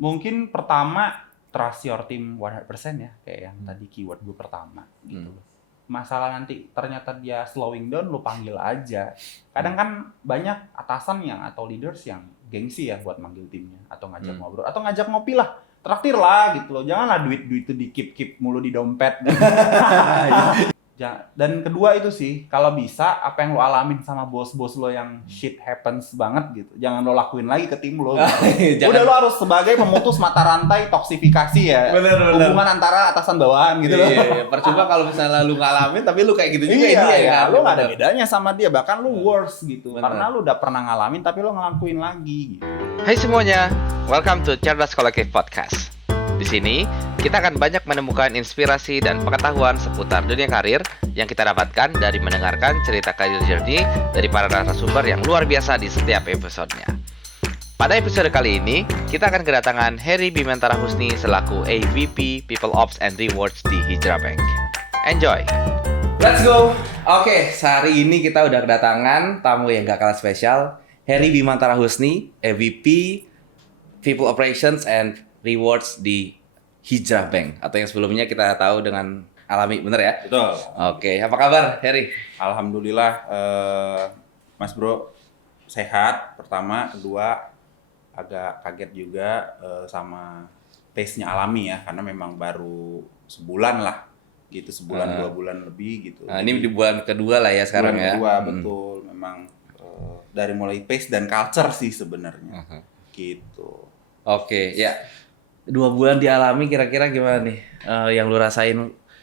Mungkin pertama trust your team 100% ya, kayak yang tadi keyword gue pertama gitu. Masalah nanti ternyata dia slowing down, lu panggil aja. Kadang kan banyak atasan yang atau leaders yang gengsi ya buat manggil timnya atau ngajak ngobrol atau ngajak ngopi lah. Traktir lah gitu loh. Janganlah duit itu di keep mulu di dompet. Dan kedua itu sih, kalau bisa apa yang lo alamin sama bos-bos lo yang shit happens banget gitu, jangan lo lakuin lagi ke tim lo gitu. Udah lo harus sebagai pemutus mata rantai toksifikasi ya. Bener. Hubungan antara atasan bawahan gitu loh. Iya. Percuma kalau misalnya lu ngalamin tapi lu kayak gitu juga Iya, dia ya, kan. lo gak ada bedanya sama dia, bahkan lo worse gitu. Bener. Karena lo udah pernah ngalamin tapi lo ngelakuin lagi gitu. Hai semuanya, welcome to Cerdas Kolektif Podcast. Di sini, kita akan banyak menemukan inspirasi dan pengetahuan seputar dunia karir yang kita dapatkan dari mendengarkan cerita career journey dari para narasumber yang luar biasa di setiap episodenya. Pada episode kali ini, kita akan kedatangan Heri Bimantara Husni selaku AVP People Ops and Rewards di Hijrah Bank. Enjoy! Let's go. Oke, hari ini kita udah kedatangan tamu yang gak kalah spesial, Heri Bimantara Husni, AVP People Operations and Rewards di Hijrah Bank, atau yang sebelumnya kita tahu dengan Alami, bener ya? Betul. Oke, apa kabar Heri? Alhamdulillah, Mas Bro sehat. Pertama, kedua agak kaget juga sama pace-nya Alami ya, karena memang baru sebulan lah, gitu, sebulan 2 bulan lebih gitu. Nah, ini di bulan kedua lah ya sekarang bulan ya. kedua, betul. Memang dari mulai pace dan culture sih sebenarnya, gitu. Oke, ya. 2 bulan dialami kira-kira gimana nih? Yang lu rasain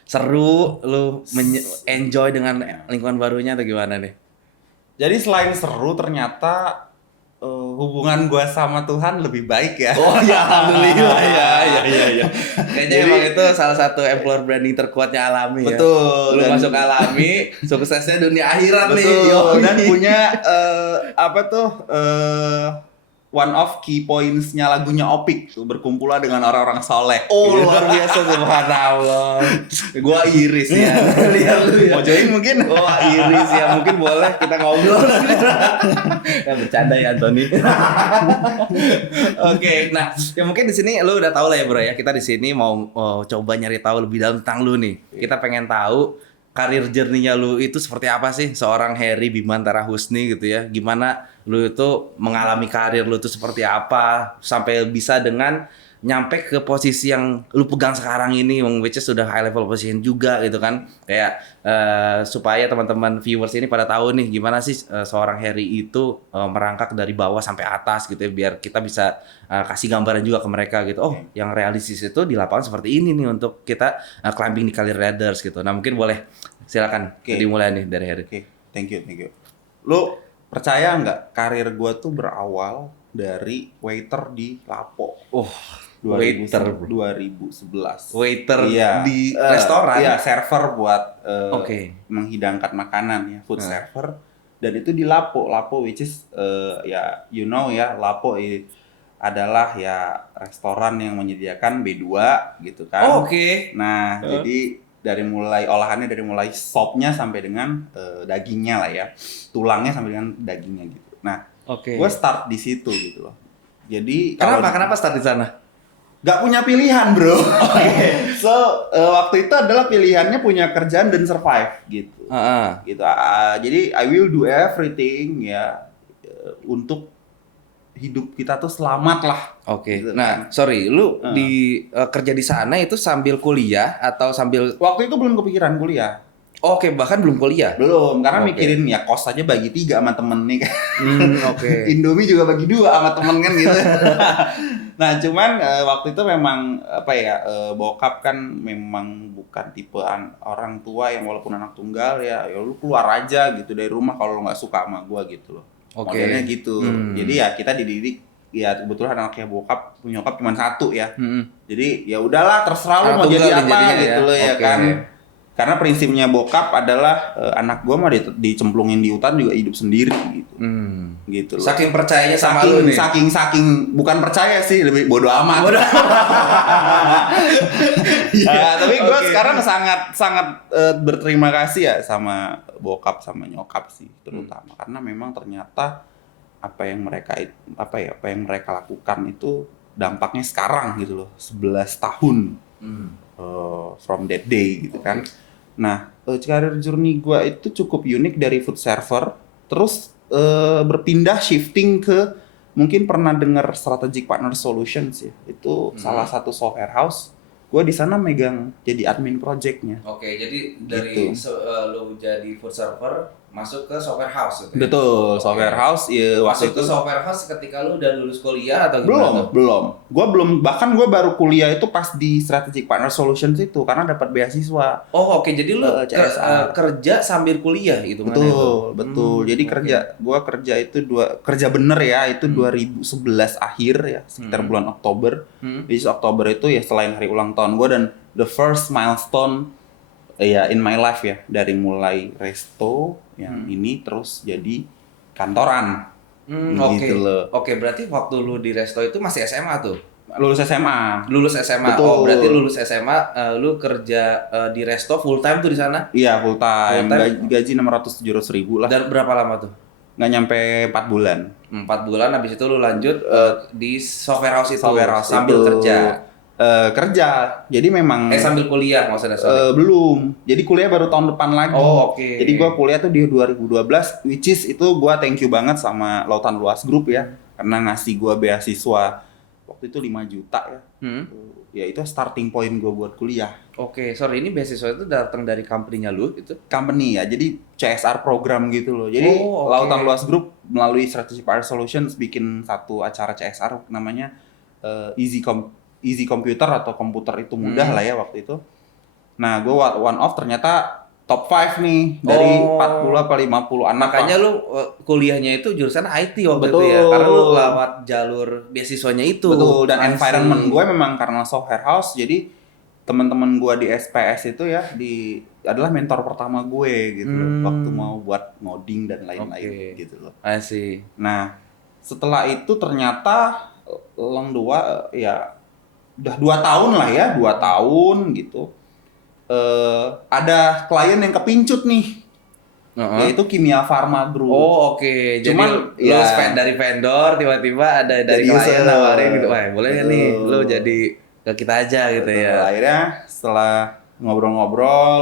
seru, lu enjoy dengan lingkungan barunya atau gimana nih? Jadi selain seru ternyata hubungan gua sama Tuhan lebih baik ya. Oh ya, alhamdulillah ya. Kayaknya Jadi, emang itu salah satu employer branding terkuatnya Alami ya. Betul. Lu Dan masuk Alami, suksesnya dunia akhirat nih. betul. Dan Yoi. punya one of key points-nya lagunya Opik tuh, berkumpullah dengan orang-orang soleh. Oh luar biasa, subhanallah. Gua iris ya. Lihat lu ya. Mau join mungkin? Oh iris ya, mungkin boleh kita ngobrol. Ya bercanda ya Anthony. Oke, nah ya mungkin di sini lu udah tahu lah ya bro ya. Kita di sini mau coba nyari tahu lebih dalam tentang lu nih. Kita pengen tahu karir journey-nya lu itu seperti apa sih, seorang Heri Bimantara Husni gitu ya. Gimana lu itu mengalami karir lu itu seperti apa sampai bisa dengan nyampe ke posisi yang lu pegang sekarang ini, which is sudah high level position juga gitu kan. Kayak supaya teman-teman viewers ini pada tahu nih gimana sih seorang Heri itu merangkak dari bawah sampai atas gitu ya, biar kita bisa kasih gambaran juga ke mereka gitu. Oh, yang realistis itu di lapangan seperti ini nih untuk kita climbing di career ladders gitu. Nah, mungkin boleh silakan dimulai nih dari Heri. Oke, thank you. Lu percaya nggak karir gua tuh berawal dari waiter di Lapo. Waiter 2011. Waiter Iya, di restoran. Iya, server buat Oke. menghidangkan makanan ya, food server. Dan itu di Lapo, which is ya you know ya, Lapo adalah ya restoran yang menyediakan B2 gitu kan. Oh, oke. Nah, jadi dari mulai sopnya sampai dengan dagingnya lah ya, tulangnya sampai dengan dagingnya gitu. Nah, Oke. gue start di situ gitu loh. Jadi Kenapa start di sana? Gak punya pilihan bro. So waktu itu adalah pilihannya punya kerjaan dan survive gitu. Gitu. Jadi I will do everything ya untuk hidup kita tuh selamat lah. Oke. Gitu. Nah, sorry, lu kerja di sana itu sambil kuliah atau sambil? Waktu itu belum kepikiran kuliah. Oke, bahkan belum kuliah. Belum, karena Oke. mikirin ya kos aja bagi 3 sama temen nih kan. Oke. Indomie juga bagi 2 sama temen kan gitu. Nah, cuman waktu itu memang bokap kan memang bukan tipe orang tua yang walaupun anak tunggal ya lu keluar aja gitu dari rumah kalau lu nggak suka sama gua gitu loh. Oke. Modelnya gitu. Jadi ya kita dididik ya kebetulan anaknya bokap punya nyokap cuma 1 ya. Jadi ya udahlah terserah lu Anak mau jadi tunggal apa jadinya gitu ya. loh ya Oke. kan. Karena prinsipnya bokap adalah anak gua mah dicemplungin di hutan juga hidup sendiri gitu. Gitu loh. Saking percayanya sama lu nih. Saking bukan percaya sih, lebih bodoh amat. Tapi gue sekarang sangat berterima kasih ya sama bokap sama nyokap sih terutama karena memang ternyata apa yang mereka lakukan itu dampaknya sekarang gitu loh, 11 tahun from that day gitu kan. Nah, career journey gue itu cukup unik dari food server, terus berpindah shifting ke mungkin pernah dengar strategic partner solutions ya, itu salah satu software house. Gue di sana megang jadi admin projectnya. Oke, jadi dari lo jadi food server masuk ke software house gitu ya? Betul, software house ya waktu Masuk ke itu. software house ketika lu udah lulus kuliah atau gimana tuh? Belum. Bahkan gue baru kuliah itu pas di Strategic Partner Solutions itu karena dapat beasiswa. Oh oke, jadi lu CSR. kerja sambil kuliah gitu kan? Betul. Jadi gue kerja itu kerja bener ya, itu 2011 akhir ya, sekitar bulan Oktober. Di Oktober itu ya selain hari ulang tahun gue dan the first milestone ya in my life ya, dari mulai resto yang ini terus jadi kantoran. Gitu loh. Oke, berarti waktu lu di resto itu masih SMA tuh? Lulus SMA. Lulus SMA. Betul. Oh, berarti lulus SMA lu kerja di resto full time tuh di sana? Iya, full time. Full time. Gaji 600-700 ribu lah. Dan berapa lama tuh? Nggak nyampe 4 bulan. 4 bulan, habis itu lu lanjut di software house itu itu, sambil kerja. Kerja. Jadi memang Sambil kuliah maksudnya. belum. Jadi kuliah baru tahun depan lagi. Oh, oke. Jadi gua kuliah tuh di 2012, which is itu gua thank you banget sama Lautan Luas Group ya, karena ngasih gua beasiswa waktu itu 5 juta ya. Ya itu starting point gua buat kuliah. Oke, sorry, ini beasiswa itu datang dari company-nya lu itu? Company ya, jadi CSR program gitu loh. Jadi oke. Lautan Luas Group melalui Strategic Partner Solutions bikin satu acara CSR namanya Easy Computer atau komputer itu mudah lah ya waktu itu. Nah, gue one off ternyata top 5 nih dari 40 apa 50 anak. Makanya lu kuliahnya itu jurusan IT waktu Betul. itu ya, karena lu lewat jalur beasiswanya itu. Betul, dan I see. environment gue memang karena software house, jadi teman-teman gue di SPS itu ya adalah mentor pertama gue gitu loh, waktu mau buat ngoding dan lain-lain gitu loh. I see. Nah, setelah itu ternyata Long Dua ya udah 2 tahun lah ya, 2 tahun gitu. Ada klien yang kepincut nih, yaitu Kimia Farma Group. Oh oke. Jadi Cuman, lu ya, dari vendor tiba-tiba ada dari Jadi klien user. nawarin gitu, wah boleh nggak nih Betul. lu jadi ke kita aja gitu Betul. ya. Akhirnya setelah ngobrol-ngobrol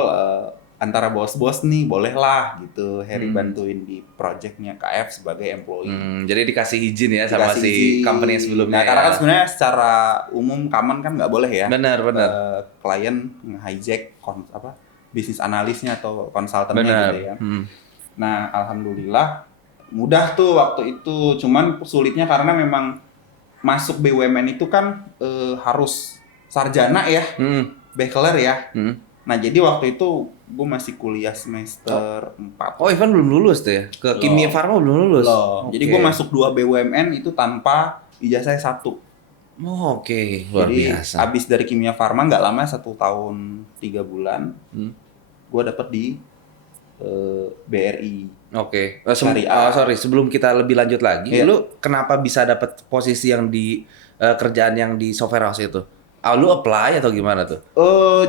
antara bos-bos nih, bolehlah gitu Harry bantuin di projectnya KF sebagai employee. Jadi dikasih izin ya sama Dikasih si izin. company yang sebelumnya. Nah, karena ya. kan sebenarnya secara umum common kan nggak boleh ya. Benar. Klien nge-hijack bisnis analisnya atau konsultannya Benar. gitu ya. Nah, alhamdulillah mudah tuh waktu itu. Cuman sulitnya karena memang masuk BUMN itu kan harus sarjana ya, bachelor ya. Nah, jadi waktu itu gue masih kuliah semester 4. Oh, Ivan belum lulus tuh ya? Ke Kimia Farma belum lulus? Loh. Jadi gue masuk 2 BUMN itu tanpa ijazah 1. Oh, oke. Luar Jadi biasa. abis dari Kimia Farma nggak lama, 1 tahun 3 bulan, gue dapet di BRI. Oke. Syariah. Sorry, sebelum kita lebih lanjut lagi, Iya. lu kenapa bisa dapat posisi yang di kerjaan yang di software house itu? Lu apply atau gimana tuh?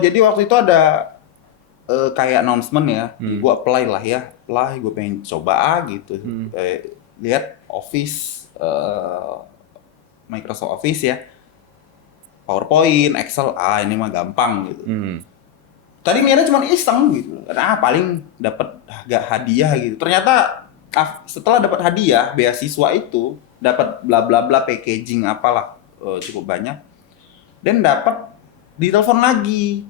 Jadi waktu itu ada kayak announcement ya, gue apply lah ya, gue pengen coba gitu, lihat Office, Microsoft Office ya, PowerPoint, Excel, ini mah gampang gitu. Tadi niatnya cuma iseng gitu, paling dapat hadiah gitu. Ternyata setelah dapat hadiah beasiswa itu, dapat bla bla bla packaging apalah cukup banyak, dan dapat ditelepon lagi.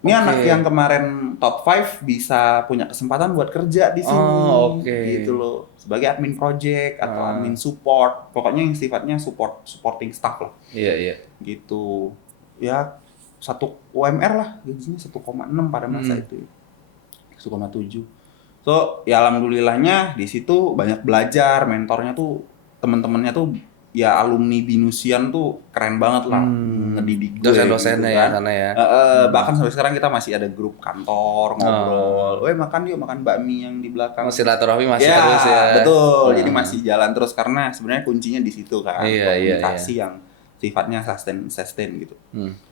Ini anak yang kemarin top 5 bisa punya kesempatan buat kerja di sini, gitu loh, sebagai admin project atau admin support, pokoknya yang sifatnya supporting staff lah. Iya. Gitu, ya 1 UMR lah, gajinya 1,6 pada masa itu, 1,7. So ya alhamdulillahnya di situ banyak belajar, mentornya tuh teman-temannya tuh ya alumni Binusian tuh keren banget lah, ngedidik gue, dosen-dosennya gitu ya kan. sana ya. Bahkan sampai sekarang kita masih ada grup kantor ngobrol, makan yuk, makan bakmi yang di belakang. Silaturahmi masih terus ya. Betul, jadi masih jalan terus karena sebenarnya kuncinya di situ kan, Iya. komunikasi yang sifatnya sustain gitu.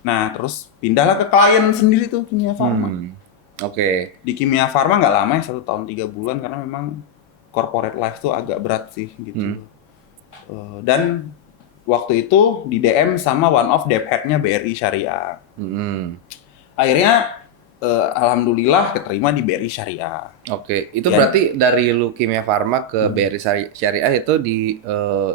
Nah terus pindahlah ke klien sendiri tuh, Kimia Farma. Oke. Di Kimia Farma nggak lama ya, 1 tahun 3 bulan, karena memang corporate life tuh agak berat sih gitu. Dan waktu itu di DM sama one of dev head-nya BRI Syariah. Akhirnya alhamdulillah keterima di BRI Syariah. Oke, itu Ya. berarti dari lu Kimia Farma ke BRI Syariah itu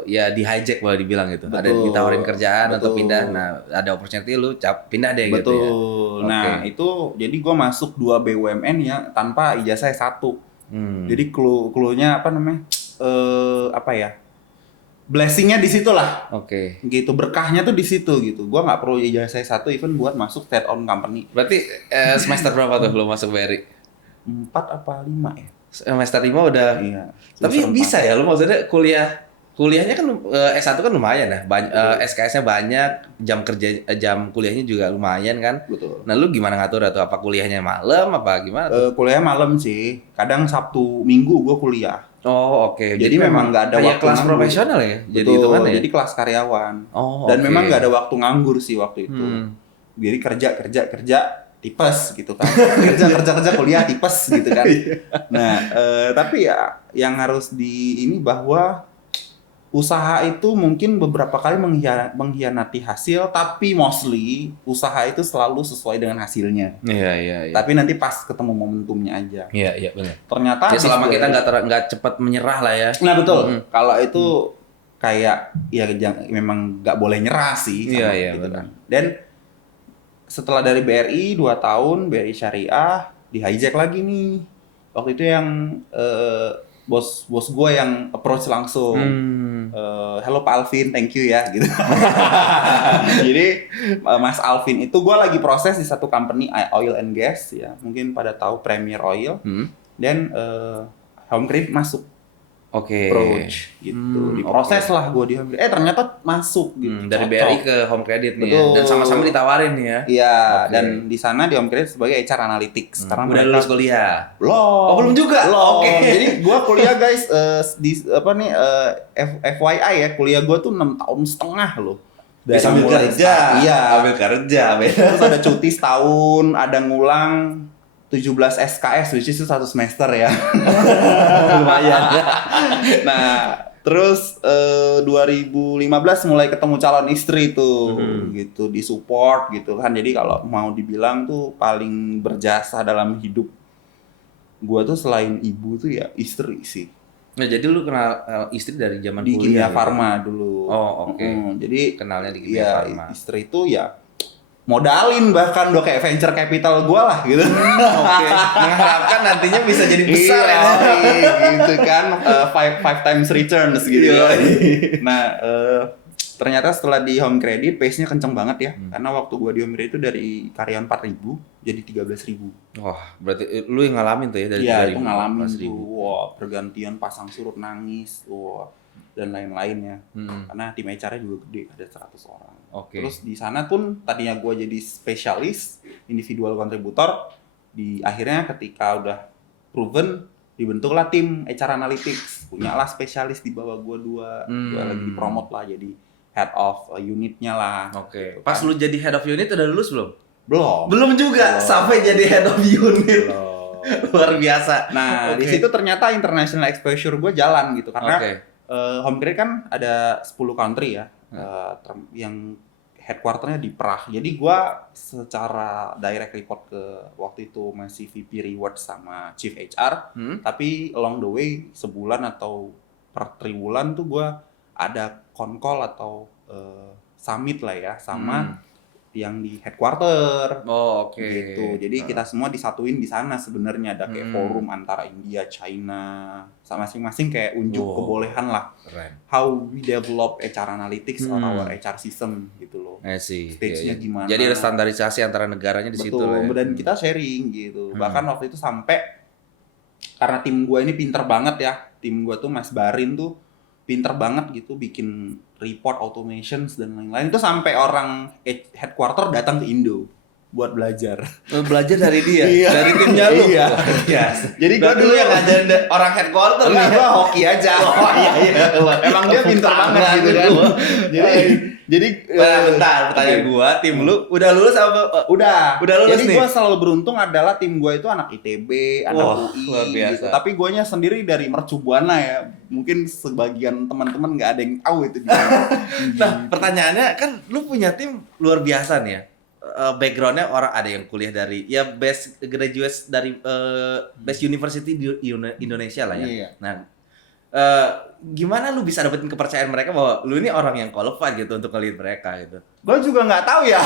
ya di hijack boleh dibilang gitu. Ada Betul. ditawarin kerjaan atau Betul. pindah. Nah, ada opportunity lu pindah deh gitu ya. Betul. Nah, itu jadi gue masuk 2 BUMN ya tanpa ijazah S1. Jadi clue-nya apa namanya? Apa ya? Blessing-nya di situ lah. Oke. Gitu, berkahnya tuh di situ gitu. Gua nggak perlu ijazah S1 even buat masuk state owned company. Berarti semester berapa tuh lu masuk BRI? 4 apa 5 ya? Semester 5 udah. Iya. Tapi semester bisa 4. ya lu maksudnya kuliahnya kan S1 kan lumayan ya. SKS-nya banyak, jam kuliahnya juga lumayan kan. Betul. Nah, lu gimana ngatur atau apa kuliahnya malam apa gimana tuh? Kuliah malam sih. Kadang Sabtu Minggu gua kuliah. Oh, oke. Jadi memang nggak ada kayak waktu kelas nganggur. profesional ya. Jadi Betul, itu kan ya. jadi kelas karyawan. Oh, Dan oke. memang nggak ada waktu nganggur sih waktu itu. Jadi kerja tipes gitu kan. kerja kuliah tipes gitu kan. Nah, tapi ya yang harus ini bahwa usaha itu mungkin beberapa kali mengkhianati hasil, tapi mostly usaha itu selalu sesuai dengan hasilnya. Iya. Tapi nanti pas ketemu momentumnya aja. Iya, benar. Ternyata Jadi selama di- kita nggak cepat menyerah lah ya. Nah betul. Kalau itu kayak ya memang nggak boleh nyerah sih. Iya, sama iya, gitu benar. kan. Dan setelah dari BRI 2 tahun, BRI Syariah di hijack lagi nih. Waktu itu yang bos gue yang approach langsung. Hello Pak Alvin, thank you ya gitu. Jadi Mas Alvin itu gue lagi proses di satu company oil and gas ya, mungkin pada tahu Premier Oil. Dan Home Credit masuk Oke. approach gitu. Diproses lah gue di Home Credit. Ternyata masuk gitu. Dari Cocok. BRI ke Home Credit nih ya. Betul. Dan sama-sama ditawarin nih ya. Iya, Oke. dan di sana di Home Credit sebagai HR Analytics. Karena Udah lulus kuliah. belum. Oh, belum juga? Belum. Oke. Jadi gua kuliah guys di apa nih FYI ya, kuliah gua tuh 6 tahun setengah loh. Dari Sambil mulai kerja. Iya. Sambil kerja, Terus ada cuti setahun, ada ngulang 17 SKS, which is itu 1 semester ya. Lumayan. Nah, terus 2015 mulai ketemu calon istri tuh, gitu, di support gitu kan. Jadi kalau mau dibilang tuh paling berjasa dalam hidup gua tuh selain ibu tuh ya istri sih. Nah, jadi lu kenal istri dari zaman Di kuliah. Kimia gitu? Farma dulu. Oh, oke. Jadi Kenalnya di Kimia ya, Farma. istri itu ya modalin bahkan udah kayak venture capital gua lah gitu. Oke. Mengharapkan nantinya bisa jadi besar ya. gitu kan, five times returns gitu. Iya. Nah, ternyata setelah di Home Credit pace-nya kenceng banget ya. Karena waktu gua di Home Credit itu dari karyawan 4.000 jadi 13.000. Wah, berarti lu yang ngalamin tuh ya dari Iya, 3.000 itu ngalamin ke tuh. Wah, pergantian pasang surut nangis, wah, dan lain-lainnya. Karena tim HR-nya juga gede, ada 100 orang. Oke. Terus di sana pun tadinya gua jadi spesialis individual kontributor, di akhirnya ketika udah proven dibentuklah tim HR Analytics, punyalah spesialis di bawah gua 2, gua lagi dipromot lah jadi head of unitnya lah. Oke. Gitu Pas kan. lu jadi head of unit udah lulus belum? Belum. Belum juga Belum. sampai jadi head of unit. Belum. Luar biasa. Nah, Oke. di situ ternyata international exposure gue jalan gitu karena Oke. Home Credit kan ada 10 country ya, yang headquarternya di Prague. Jadi gue secara direct report ke waktu itu masih VP Reward sama Chief HR, tapi along the way sebulan atau per 3 bulan tuh gue ada con-call atau summit lah ya sama yang di headquarter. Oh, oke. Gitu. Jadi kita semua disatuin di sana sebenarnya ada kayak forum antara India, China, sama masing-masing kayak unjuk kebolehan lah. Keren. How we develop HR analytics or our HR system gitu loh. Sih. Stage-nya gimana. Jadi ada standarisasi antara negaranya di situ lah ya. Betul. Dan kita sharing gitu. Bahkan waktu itu sampai karena tim gua ini pinter banget ya. Tim gua tuh Mas Barin tuh pinter banget gitu bikin report automations dan lain-lain. Itu sampai orang headquarter datang ke Indo. buat belajar. Belajar dari dia, Iya. dari timnya lu. Iya. Yes. Jadi gua Berarti dulu lu yang ngajarin orang headquarter Enggak, nih. gua hoki aja. Oh iya iya. Emang dia pinter banget gitu kan. Jadi Bentar, pertanyaan oke. gua, tim lu udah lulus apa? Udah lulus Jadi nih. gua selalu beruntung adalah tim gua itu anak ITB, anak Wah, UI luar biasa. gitu. Tapi guanya sendiri dari Mercu Buana ya. Mungkin sebagian teman-teman nggak ada yang tahu itu dia. Nah, pertanyaannya kan lu punya tim luar biasa nih ya. Backgroundnya orang ada yang kuliah dari ya best graduates dari best university di Indonesia lah ya. Iya. Nah, gimana lu bisa dapetin kepercayaan mereka bahwa lu ini orang yang qualified gitu untuk nge-lead mereka gitu? Gue juga nggak tahu ya.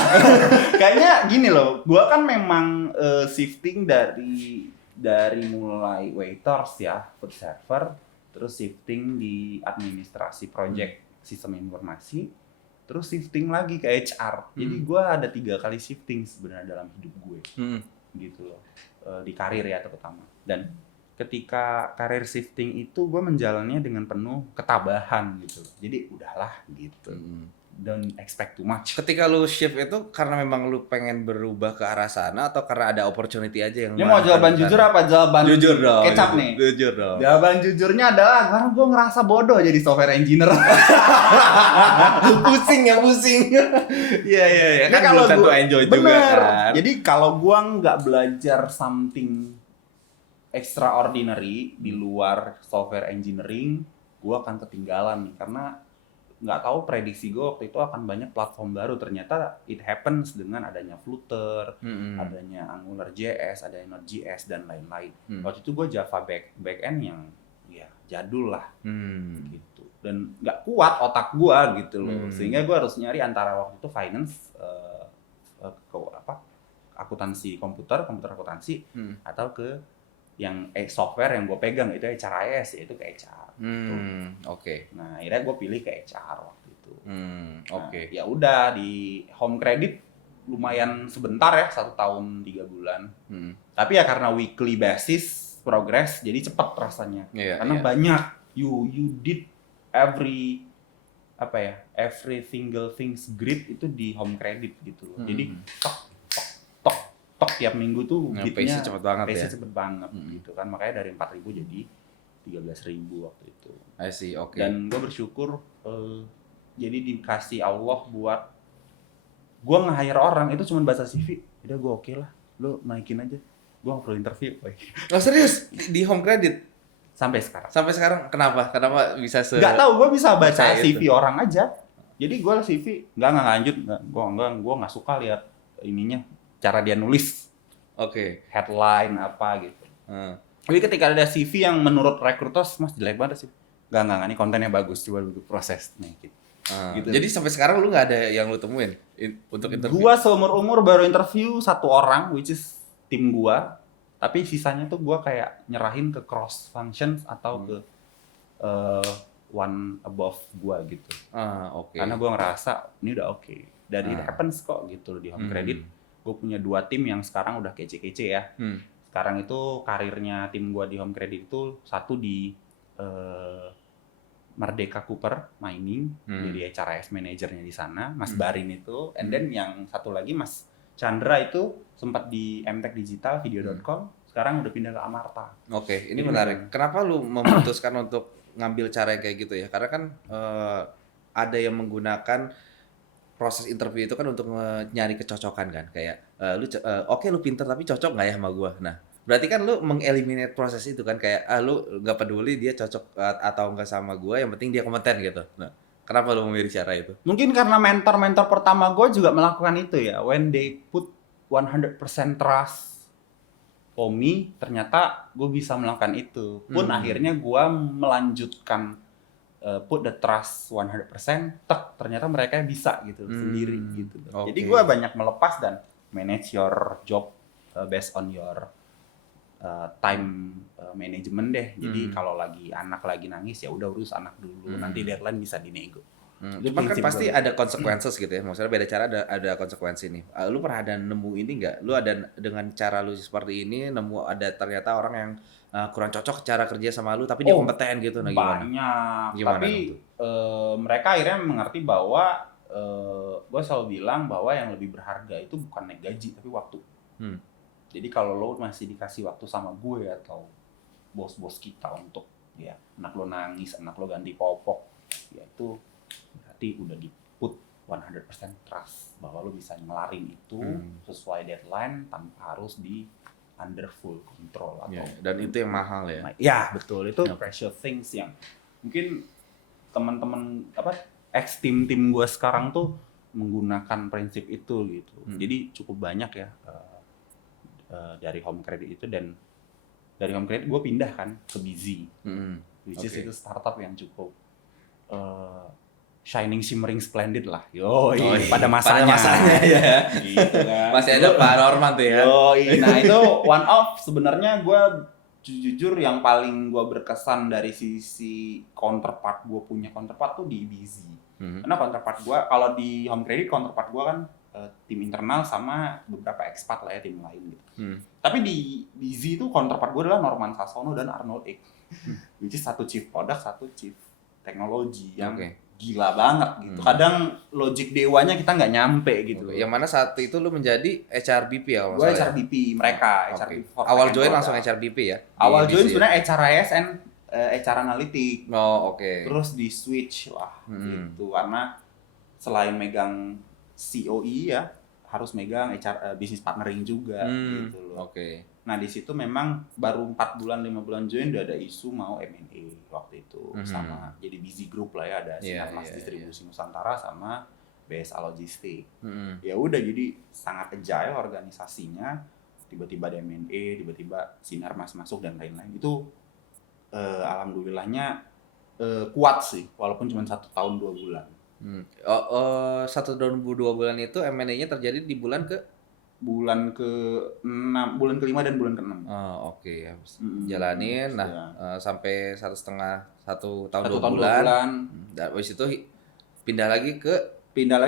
Kayaknya gini loh, gue kan memang shifting dari mulai waiters ya, food server, terus shifting di administrasi project sistem informasi, terus shifting lagi ke HR. Jadi gue ada 3 kali shifting sebenarnya dalam hidup gue, gitu loh, di karir ya terutama. Dan ketika karir shifting itu gue menjalannya dengan penuh ketabahan gitu loh. Jadi udahlah gitu. Don't expect too much. Ketika lu shift itu karena memang lu pengen berubah ke arah sana atau karena ada opportunity aja yang Ini mau jawaban jujur apa jawaban jujur dong. kecap nih? Jujur dong. Jawaban jujurnya adalah karena gue ngerasa bodoh jadi software engineer. Pusing ya pusing. Iya iya iya. Ini Kan kalau belum tentu gua- enjoy juga bener. kan. Jadi kalau gue nggak belajar something extraordinary di luar software engineering, gue akan ketinggalan nih karena nggak tahu prediksi gue waktu itu akan banyak platform baru. Ternyata it happens dengan adanya Flutter, adanya Angular JS, adanya Node.js dan lain-lain. Waktu itu gue Java backend yang ya jadul lah gitu, dan nggak kuat otak gue gitu loh, sehingga gue harus nyari antara waktu itu finance, akuntansi komputer akuntansi, atau ke yang software yang gue pegang itu HRIS, yaitu ke HR. Oke. Nah akhirnya gue pilih ke HR waktu itu. Oke. Ya udah di home credit lumayan sebentar ya, 1 tahun 3 bulan. Tapi ya karena weekly basis progress jadi cepet rasanya. Iya, Karena iya. banyak you did every single things great itu di home credit gitu loh. Jadi tok tiap minggu tuh Nah, beatnya pace-nya cepet banget ya. pace-nya cepet banget gitu kan. Makanya dari 4.000 jadi 13.000 waktu itu. I see, oke. Dan gue bersyukur jadi dikasih Allah buat gue nge-hire orang itu cuma bahasa CV. Udah gue oke lah, lo naikin aja. Gue gak perlu interview. Oh serius? Di home credit? Sampai sekarang. Sampai sekarang kenapa? Kenapa bisa Gak tahu, gue bisa baca percaya CV itu? orang aja. Jadi gue CV nggak lanjut, gue nggak suka lihat ininya, cara dia nulis, Oke. headline apa gitu. Tapi ketika ada CV yang menurut recruiters mas jelek banget sih, nggak ini kontennya bagus, coba dulu proses nih. Gitu. Jadi sampai sekarang lu nggak ada yang lu temuin untuk interview? Gua seumur-umur baru interview 1 orang, which is tim gua. Tapi sisanya tuh gua kayak nyerahin ke cross functions atau ke one above gua gitu. Oke. Karena gua ngerasa ini udah oke. Dan it happens kok gitu loh di home credit. Gue punya 2 tim yang sekarang udah kece-kece ya. Sekarang itu karirnya tim gua di home credit itu satu di Merdeka Cooper Mining, jadi HRIS manajernya di sana, Mas Barin itu, and then yang satu lagi Mas Chandra itu sempat di MTech Digital Video.com, sekarang udah pindah ke Amarta. Oke, ini Jadi menarik. Kenapa lu memutuskan untuk ngambil cara yang kayak gitu ya? Karena kan ada yang menggunakan proses interview itu kan untuk nyari kecocokan kan, kayak oke lu pinter tapi cocok nggak ya sama gua? Nah, berarti kan lu mengeliminate proses itu kan, kayak lu nggak peduli dia cocok atau nggak sama gua, yang penting dia kompeten gitu. Nah, kenapa lu memilih cara itu? Mungkin karena mentor-mentor pertama gue juga melakukan itu ya, when they put 100% trust for me, ternyata gue bisa melakukan itu. Pun akhirnya gue melanjutkan put the trust 100%, ternyata mereka bisa gitu sendiri gitu. Okay. Jadi gue banyak melepas dan manage your job based on your time management deh. Jadi kalau anak lagi nangis ya udah urus anak dulu, nanti deadline bisa dinego. Cuman kan pasti ada consequences gitu ya. Maksudnya beda cara ada konsekuensi nih. Lu pernah ada nemu ini nggak? Lu ada dengan cara lu seperti ini nemu ada ternyata orang yang kurang cocok cara kerja sama lu tapi dia kompeten gitu, nah gimana? Banyak. Gimana tapi mereka akhirnya mengerti bahwa gue selalu bilang bahwa yang lebih berharga itu bukan naik gaji tapi waktu. Jadi kalau lo masih dikasih waktu sama gue atau bos-bos kita untuk ya anak lo nangis, anak lo ganti popok, ya itu berarti udah di put 100% trust bahwa lo bisa ngelarin itu sesuai deadline tanpa harus di under full control atau dan itu yang mahal ya. Ya betul, itu precious things yang mungkin teman-teman ex tim gue sekarang tuh menggunakan prinsip itu gitu. Jadi cukup banyak ya dari Home Credit itu, dan dari Home Credit gue pindah kan ke Busy, which is itu startup yang cukup shining, shimmering, splendid lah. Pada masanya ya. Gitu kan. Masih ada Pak Norman tuh ya. Nah itu one of sebenarnya gue jujur yang paling gue berkesan dari sisi counterpart, gue punya counterpart tuh di Busy. Karena counterpart gue, kalau di Home Credit counterpart gue kan tim internal sama beberapa expat lah ya, tim lain gitu. Tapi di Busy itu counterpart gue adalah Norman Sasono dan Arnold Ek. Which is satu chief product, satu chief teknologi yang gila banget gitu. Kadang logic dewanya kita nggak nyampe gitu. Yang mana saat itu lu menjadi HRBP ya? Gue HRBP mereka, HRBP. Awal join langsung HRBP ya? Awal join sebenarnya HR ASN, HR Analytic. Terus di switch lah gitu, karena selain megang COE ya, harus megang HR business partnering juga gitu loh. Nah di situ memang baru 4 bulan 5 bulan join udah ada isu mau M&A waktu itu sama jadi Busy Group lah ya, ada Sinarmas Distribusi Nusantara sama BSA Logistik. Ya udah jadi sangat agile organisasinya, tiba-tiba ada M&A, tiba-tiba Sinarmas masuk dan lain-lain. Itu alhamdulillahnya kuat sih, walaupun cuma 1 tahun 2 bulan. 1 tahun 2 bulan itu M&A-nya terjadi di bulan bulan ke-6, bulan ke-5 dan bulan ke-6. Jalanin, sampai 1 tahun 2 bulan. Dan habis itu pindah lagi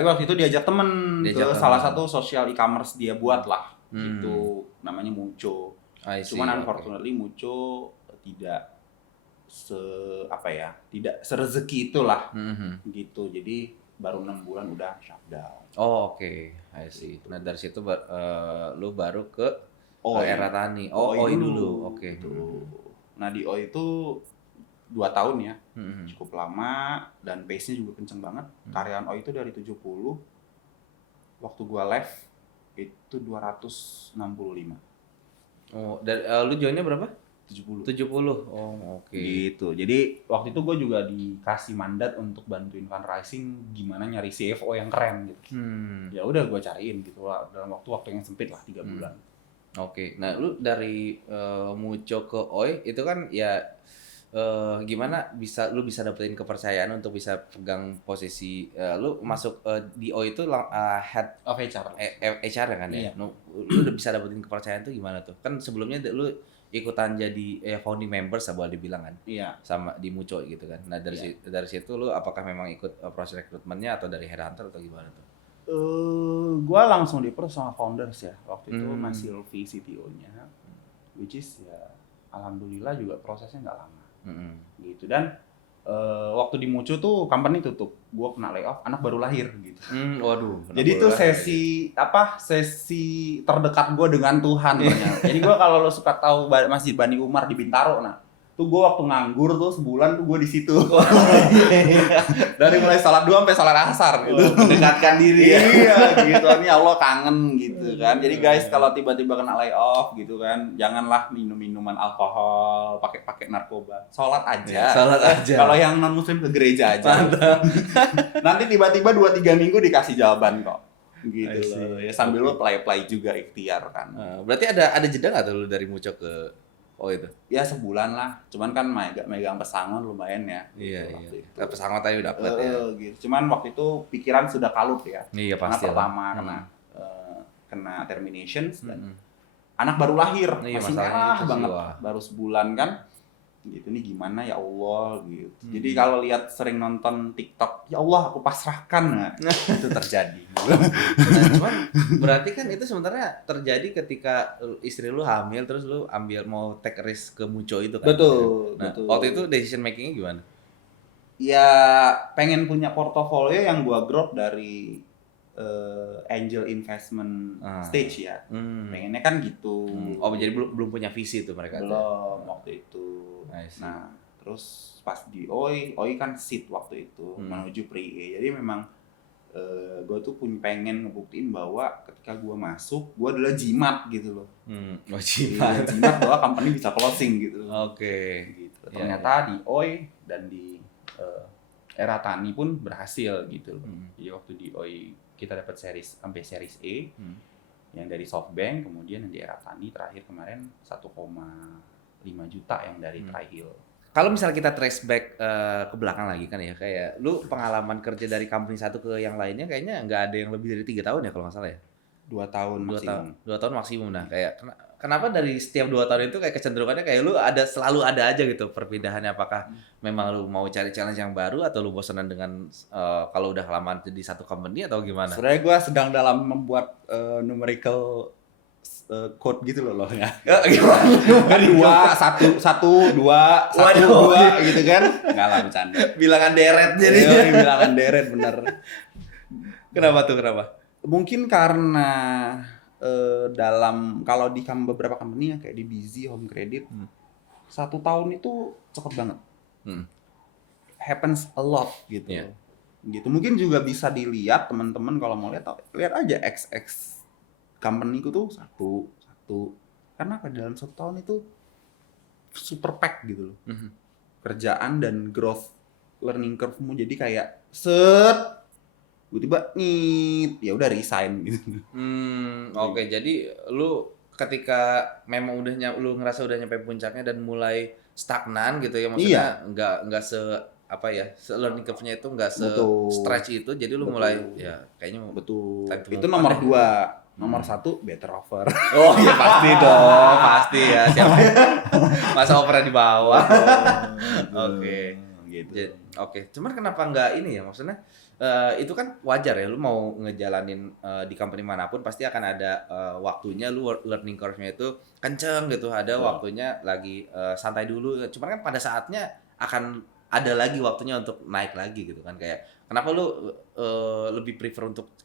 waktu itu diajak temen ke salah satu social e-commerce dia buat lah. Itu namanya Mucho. Cuman unfortunately Mucho tidak tidak serezeki itulah. Gitu. Jadi baru 6 bulan udah shutdown. I see. Nah dari situ lu baru ke era tani. OI dulu. Nah di OI itu 2 tahun ya, cukup lama dan pace-nya juga kenceng banget. Karyawan OI itu dari 70, waktu gua left itu 265. Lu joinnya berapa? 70. Gitu. Jadi waktu itu gue juga dikasih mandat untuk bantuin fundraising, gimana nyari CFO yang keren gitu. Ya udah gue cariin gitu lah dalam waktu yang sempit lah 3 bulan. Nah lu dari Mucho ke OI itu kan ya gimana lu bisa dapetin kepercayaan untuk bisa pegang posisi lu masuk di OI itu head of HR. HR kan ya. Lu udah bisa dapetin kepercayaan tuh gimana tuh? Kan sebelumnya lu ikutan jadi founding members boleh dibilang kan, sama di Mucho gitu kan. Nah dari situ lu apakah memang ikut proses rekrutmennya atau dari headhunter atau gimana tuh? Gua langsung di-approach sama founders ya, waktu itu masih Lutfi CTO-nya, which is ya alhamdulillah juga prosesnya nggak lama, gitu. Dan waktu di Mucho tuh company tutup, gue kena layoff, anak baru lahir gitu. Jadi itu sesi terdekat gue dengan Tuhan. Jadi gue kalau lo suka tahu Masjid Bani Umar di Bintaro, nah tuh gue waktu nganggur tuh sebulan tuh gue di situ. Dari mulai salat 2 sampai salat asar gitu. Mendekatkan diri ya. Iya gitu, ini Allah kangen gitu kan. Jadi guys kalau tiba-tiba kena layoff gitu kan, janganlah minum-minuman alkohol, pakai narkoba. Salat aja. Kalau yang non muslim ke gereja aja. Nanti tiba-tiba 2-3 minggu dikasih jawaban kok. Gitu loh. Ya sambil lo play juga ikhtiar kan. Berarti ada jeda enggak tuh lu dari Mucho ke itu? Ya sebulan lah, cuman kan megang pesangon lumayan ya. Iya. Pesangon tadi udah dapet ya. Gitu. Cuman waktu itu pikiran sudah kalut ya. Iya pasti. Karena pertama kena termination dan anak baru lahir, masih merah banget, baru sebulan kan. Gitu, ini gimana ya Allah gitu. Jadi kalau lihat sering nonton TikTok, ya Allah aku pasrahkan, itu terjadi. Nah, cuman berarti kan itu sebenarnya terjadi ketika istri lu hamil terus lu mau take risk ke Mucho itu kan. Betul. Waktu itu decision makingnya gimana? Ya pengen punya portofolio yang gua growth dari angel investment Ah. stage ya. Pengennya kan gitu. Oh, jadi belum punya visi tuh mereka tuh. Belum waktu itu. I see. Nah, terus pas di OI kan seed waktu itu menuju pre-A. Jadi memang gue tuh pengen ngebuktiin bahwa ketika gue masuk, gue adalah jimat gitu loh. Oh, Jimat. Jimat bahwa company bisa closing gitu. Oke. Gitu. Iya, Ternyata di OI dan di era Tani pun berhasil gitu loh. Jadi waktu di OI kita dapat sampai series A yang dari SoftBank, kemudian yang di era Tani terakhir kemarin 1,5 juta yang dari Tri-Hill. Kalau misalnya kita trace back ke belakang lagi kan ya, kayak lu pengalaman kerja dari company satu ke yang lainnya kayaknya nggak ada yang lebih dari 3 tahun ya kalau nggak salah ya? 2 tahun maksimum. 2 tahun maksimum. Nah, kayak kenapa dari setiap 2 tahun itu kayak kecenderungannya kayak lu selalu ada aja gitu perpindahannya, apakah memang lu mau cari challenge yang baru atau lu bosanan dengan kalau udah lama di satu company atau gimana? Sebenarnya gue sedang dalam membuat numerical code gitu loh ya. Gimana? Dua, satu, dua gitu kan? Nggak lah, bercanda. Bilangan deret jadi. Bilangan deret bener. Kenapa tuh? Kenapa? Mungkin karena kalau di beberapa company ya kayak di Busy, Home Credit, 1 tahun itu cepet banget. Happens a lot gitu. Yeah. Gitu. Mungkin juga bisa dilihat teman-teman kalau mau lihat aja XX company ku tuh satu. Karena apa, dalam 1 tahun itu super pack gitu loh. Kerjaan dan growth learning curve-mu jadi kayak tiba-tiba ya udah resign gitu. Oke, jadi lu ketika memang lu ngerasa udah nyampe puncaknya dan mulai stagnan gitu ya, maksudnya nggak learning curve-nya itu nggak stretch itu, jadi lu mulai ya kayaknya betul. time to Itu move nomor on. 2. Nomor 1 better offer. Oh iya pasti dong, pasti ya. Siapa masa opernya di bawah. Oke. Gitu. Oke, cuman kenapa nggak ini ya, maksudnya itu kan wajar ya, lu mau ngejalanin di company manapun pasti akan ada waktunya lu learning curve-nya itu kenceng gitu, ada waktunya lagi santai dulu, cuman kan pada saatnya akan ada lagi waktunya untuk naik lagi gitu kan. Kayak kenapa lu lebih prefer untuk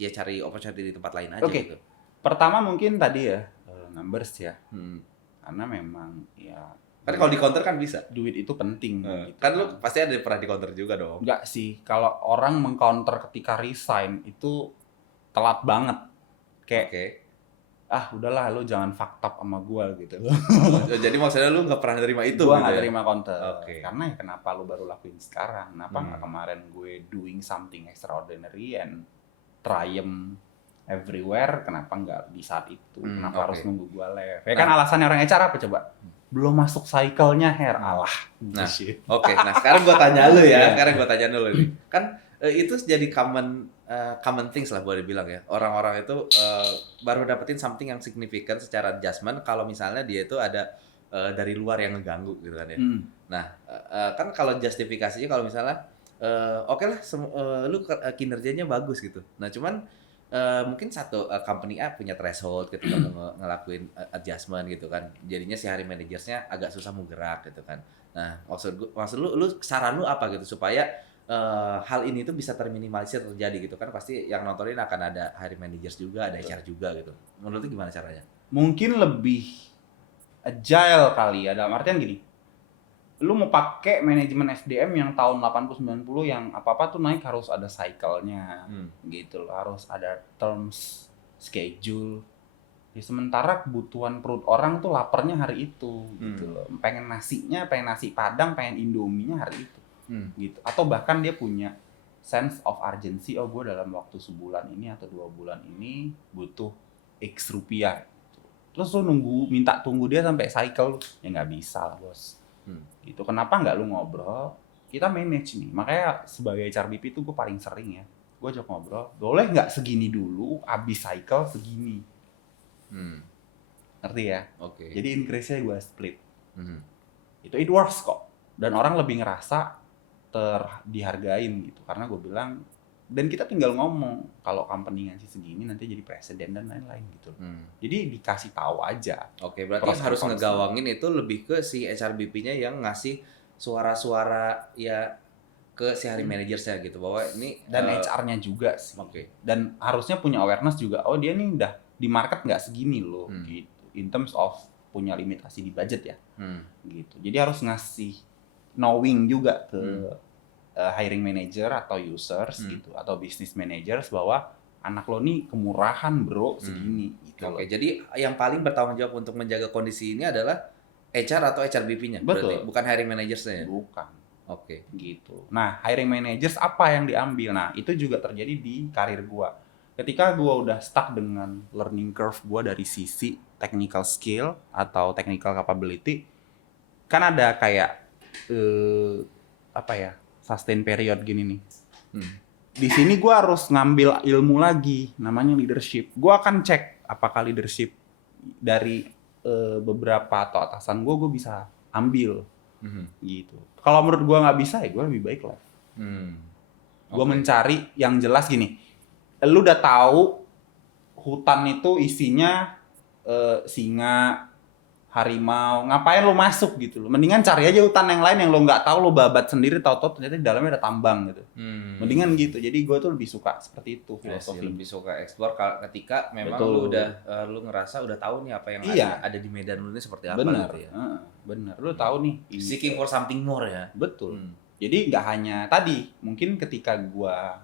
cari opportunity di tempat lain aja gitu. Pertama mungkin tadi ya numbers ya. Karena memang ya kan kalau di counter kan bisa. Duit itu penting gitu. Kan lu pasti ada pernah di counter juga dong. Enggak sih, kalau orang mengcounter ketika resign itu telat banget. Kayak udahlah lu jangan fucked up sama gua gitu. Jadi maksudnya lu nggak pernah nerima itu Gua gitu nggak ya? terima counter. Karena ya kenapa lu baru lakuin sekarang? Kenapa nggak kemarin gue doing something extraordinary and triumph everywhere? Kenapa nggak di saat itu? Kenapa harus nunggu gua leave? Ya kan alasannya orang HR apa coba? Belum masuk cycle-nya alah. Nah, nah sekarang gua tanya lu ya. Sekarang gua tanya lu nih. Kan itu jadi common things lah boleh bilang ya. Orang-orang itu baru dapetin something yang signifikan secara adjustment kalau misalnya dia itu ada dari luar yang ngeganggu gitu kan ya. Nah, kan kalau justifikasinya kalau misalnya oke lah, lu kinerjanya bagus gitu. Nah, cuman mungkin satu company A punya threshold ketika mau ngelakuin adjustment gitu kan. Jadinya si hiring manajersnya agak susah mau gerak gitu kan. Nah, maksud lu saran lu apa gitu supaya hal ini tuh bisa terminimalisir terjadi gitu kan. Pasti yang nontonin akan ada hiring managers juga, ada HR juga gitu. Menurut lu gimana caranya? Mungkin lebih agile kali ya, dalam artian gini. Lu mau pakai manajemen SDM yang tahun 80-90 yang apa-apa tuh naik harus ada cycle-nya gitu loh, harus ada terms, schedule. Ya sementara kebutuhan perut orang tuh laparnya hari itu gitu loh. Pengen nasinya, pengen nasi padang, pengen indominya hari itu gitu. Atau bahkan dia punya sense of urgency, oh gue dalam waktu sebulan ini atau 2 bulan ini butuh X rupiah. Terus lu minta tunggu dia sampai cycle, ya nggak bisa lah bos. Gitu. Kenapa nggak lu ngobrol, kita manage nih. Makanya sebagai HRBP itu gue paling sering ya, gue ajak ngobrol, boleh nggak segini dulu, abis cycle segini. Ngerti ya? Jadi increase-nya gue split. Itu it works kok, dan orang lebih ngerasa dihargain gitu, karena gue bilang, dan kita tinggal ngomong kalau company ngasih segini nanti jadi presiden dan lain-lain gitu. Jadi dikasih tahu aja. Berarti yang harus ngegawangin itu lebih ke si HRBP-nya yang ngasih suara-suara ya ke si hiring manajersnya gitu bahwa ini Dan HR-nya juga sih. Oke. Dan harusnya punya awareness juga. Oh dia nih udah di market nggak segini loh, gitu. In terms of punya limitasi di budget ya, gitu. Jadi harus ngasih knowing juga ke hiring manager atau users gitu, atau business managers bahwa anak lo nih kemurahan bro segini. Gitu Oke, loh. jadi yang paling bertanggung jawab untuk menjaga kondisi ini adalah HR atau HRBP-nya, berarti Betul. bukan hiring manajersnya ya? Bukan. Oke. Gitu. Nah, hiring managers apa yang diambil? Nah, itu juga terjadi di karir gua. Ketika gua udah stuck dengan learning curve gua dari sisi technical skill atau technical capability, kan ada kayak apa ya? Sustain period gini nih. Di sini gua harus ngambil ilmu lagi, namanya leadership. Gua akan cek apakah leadership dari beberapa atau atasan gua bisa ambil. Gitu. Kalau menurut gua nggak bisa, ya gua lebih baik lah. Gua mencari yang jelas gini. Lu udah tahu hutan itu isinya singa, harimau, ngapain lu masuk gitu loh. Mendingan cari aja hutan yang lain yang lu nggak tahu, lu babat sendiri, tahu-tahu ternyata di dalamnya ada tambang gitu. Mendingan gitu. Jadi gua tuh lebih suka seperti itu filosofi. Lebih suka explore ketika memang Betul. lu udah lu ngerasa udah tahu nih apa yang ada di medan lu ini seperti apa Bener, gitu ya. bener. Lu tahu nih. Seeking for something more ya. Betul. Jadi nggak hanya tadi, mungkin ketika gua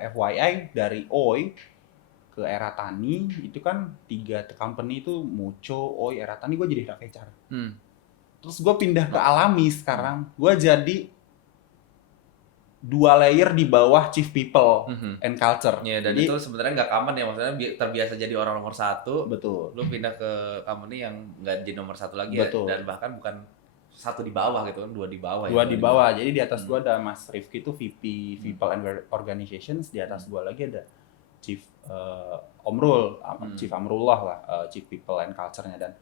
FYI dari OI ke Era Tani itu kan 3 company itu Mucho, OI, Era Tani, gua jadi head of HR. Terus gua pindah ke Alami sekarang, gua jadi 2 layer di bawah Chief People and Culture. Ya, dan Jadi, itu sebenarnya nggak common ya, maksudnya terbiasa jadi orang nomor 1. betul. Lu pindah ke company yang nggak jadi nomor 1 lagi Betul. ya, dan bahkan bukan 1 di bawah gitu kan, 2 di bawah. 2 di bawah. Jadi di atas gua ada Mas Rifki itu VP People and Organizations, di atas gua lagi ada Chief Omrul, Chief Amrullah lah, Chief People and Culture-nya. Dan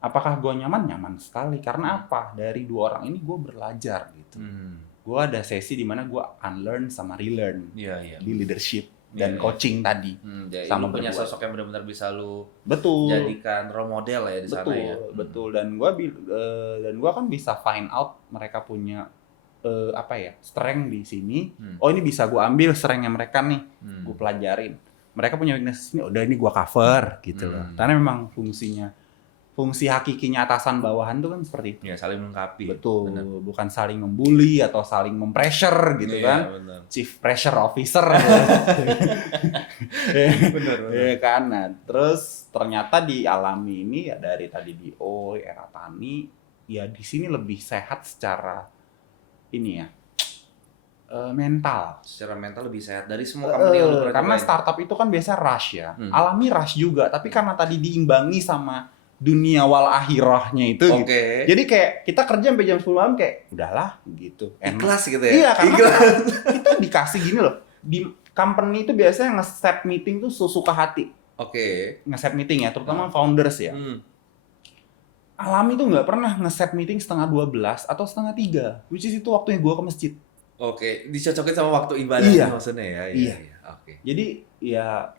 apakah gue nyaman? Nyaman sekali. Karena apa? Dari 2 orang ini gue belajar gitu. Gue ada sesi di mana gue unlearn sama relearn di leadership dan coaching tadi. Sama punya sosok yang benar-benar bisa lu betul jadikan role model ya di sana ya. Betul. Dan gue kan bisa find out mereka punya strength di sini. Oh ini bisa gue ambil strengthnya mereka nih, gue pelajarin. Mereka punya weakness ini, udah ini gue cover gitu loh. Karena memang fungsi hakikinya atasan bawahan tuh kan seperti itu. Ya, saling melengkapi. Betul, bukan saling membuli atau saling mempressure gitu kan. Bener. Chief Pressure Officer. Bener. Ya kan. Nah, terus ternyata di Alami ini ya dari tadi di OI, Era Tani, ya di sini lebih sehat secara ini ya. Mental. Secara mental lebih sehat dari semua company yang lu pernah karena cobain. startup itu kan biasa rush ya. Alami rush juga, tapi karena tadi diimbangi sama dunia wal akhirahnya itu gitu. Jadi kayak kita kerja sampai jam 10 malam kayak udahlah gitu. Ikhlas gitu ya. Iya, karena kita dikasih gini loh. Di company itu biasanya nge-set meeting tuh sesuka hati. Nge-set meeting ya, terutama founders ya. Alami tuh nggak pernah nge-set meeting setengah 12 atau setengah 3, which is itu waktunya gua ke masjid. Dicocokin sama waktu ibadah maksudnya ya. Iya. Jadi ya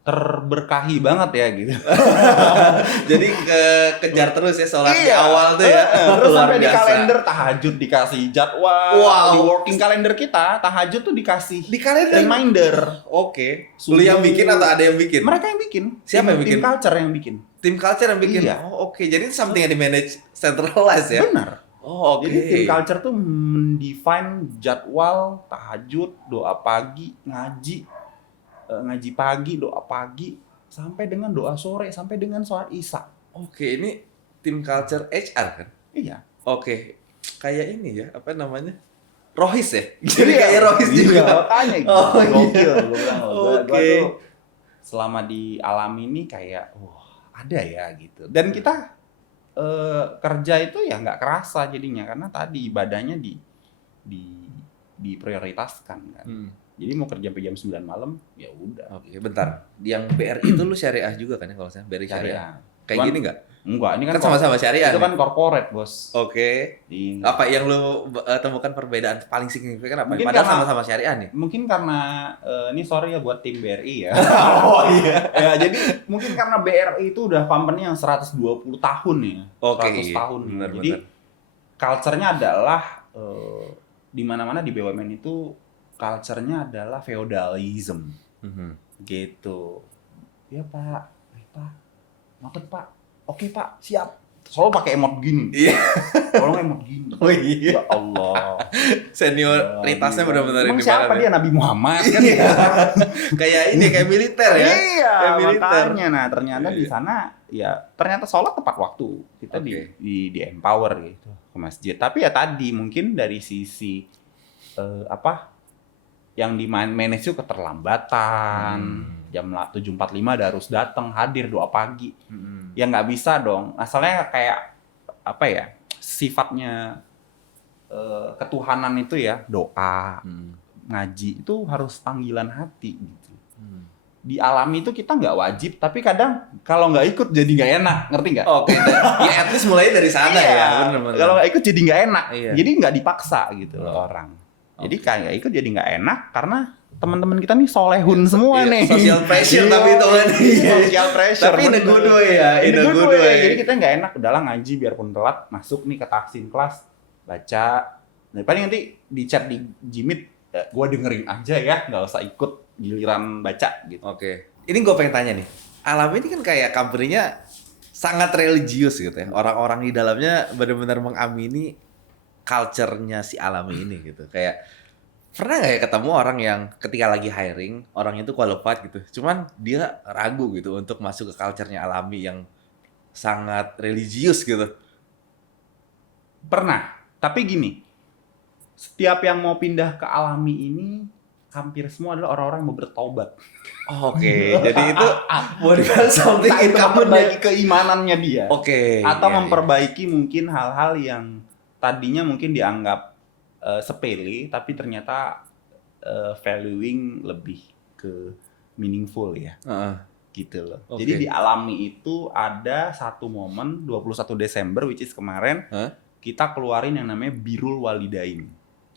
terberkahi banget ya gitu. Jadi kejar terus ya sholat di awal tuh ya. Terus Luar sampai di biasa. kalender tahajud dikasih jadwal. Wow. Di working calendar kita tahajud tuh dikasih Di kalender. reminder. Lu yang bikin atau ada yang bikin? Mereka yang bikin. Siapa yang bikin? Tim culture yang bikin. Tim culture yang bikin. Iya. Jadi itu something yang di manage centralized ya. Benar. Jadi tim culture tuh mendefine jadwal tahajud, doa pagi, ngaji pagi, doa pagi, sampai dengan doa sore, sampai dengan sholat isya. Ini tim culture HR kan? Iya. Kayak ini ya, apa namanya? Rohis ya? Jadi kayak Rohis juga. Iya, makanya gitu. Gokil, gue bilang. Gua tuh selama di Alami ini kayak, ada ya gitu. Dan kita kerja itu ya nggak kerasa jadinya, karena tadi ibadahnya diprioritaskan kan. Jadi mau kerja sampai jam 9 malam, ya udah. Bentar. Yang BRI itu lu syariah juga kan ya kalau saya? BRI syariah. Kayak gini nggak? Enggak, ini Kan sama-sama syariah. Itu kan corporate, Bos. Iya. Apa yang lu temukan perbedaan paling signifikan apa? Mungkin Padahal karena- sama-sama syariah nih. Mungkin karena ini sorry ya buat tim BRI ya. Iya. Ya, jadi mungkin karena BRI itu udah company yang 120 tahun ya. 100 tahun. Benar, Jadi culture-nya adalah di mana-mana di BUMN itu culture-nya adalah feudalism gitu. Ya Pak, baik Pak, ngotot Pak, oke Pak, siap. Selalu pakai emot gini. Iya. Kalau nggak emot gini. Oh iya. Ya Allah. Senioritasnya benar-benar Emang ini siapa banget dia Nabi Muhammad kan? Iya. Kayak ini kayak militer ya. Iya, Kayak militer. makanya. Nah, ternyata di sana ya ternyata sholat tepat waktu. Kita Oke. di empower gitu ke masjid. Tapi ya tadi mungkin dari sisi yang di manage itu keterlambatan. Jam 7.45 udah harus datang, hadir doa pagi. Ya nggak bisa dong. Asalnya kayak apa ya? Sifatnya ketuhanan itu ya doa, ngaji itu harus panggilan hati gitu. Di alami itu kita nggak wajib, tapi kadang kalau nggak ikut jadi nggak enak, ngerti nggak? Oke. Ya at least mulai dari sana ya. Benar-benar. Kalau nggak ikut jadi nggak enak, Iya. jadi nggak dipaksa gitu loh orang. Jadi kayak ikut jadi nggak enak karena teman-teman kita nih solehun semua Iya, nih. social pressure Iya, tapi itu kan. social pressure. Tapi in a bener. good way ya, In a good way. way. Jadi kita nggak enak, udahlah ngaji biarpun telat, masuk nih ke tahsin kelas, baca. Nah, paling nanti di chat di Jimit, gue dengerin aja ya, nggak usah ikut giliran baca gitu. Oke. Ini gue pengen tanya nih. Alami ini kan kayak company-nya sangat religius gitu ya. Orang-orang di dalamnya benar-benar mengamini culture-nya si Alami ini gitu. Kayak pernah nggak ya ketemu orang yang ketika lagi hiring, orang itu qualified gitu. Cuman dia ragu gitu untuk masuk ke culture-nya Alami yang sangat religius gitu. Pernah, tapi gini, setiap yang mau pindah ke Alami ini hampir semua adalah orang-orang yang mau bertobat. Oke, jadi itu bukan something in Entah itu common ya. memperbaiki keimanannya dia, Oke. atau iya, iya. memperbaiki mungkin hal-hal yang tadinya mungkin dianggap sepele, tapi ternyata valuing lebih ke meaningful ya. Heeh. Gitu loh. Oke. Jadi di Alami itu ada satu momen 21 Desember which is kemarin kita keluarin yang namanya Birrul Walidain.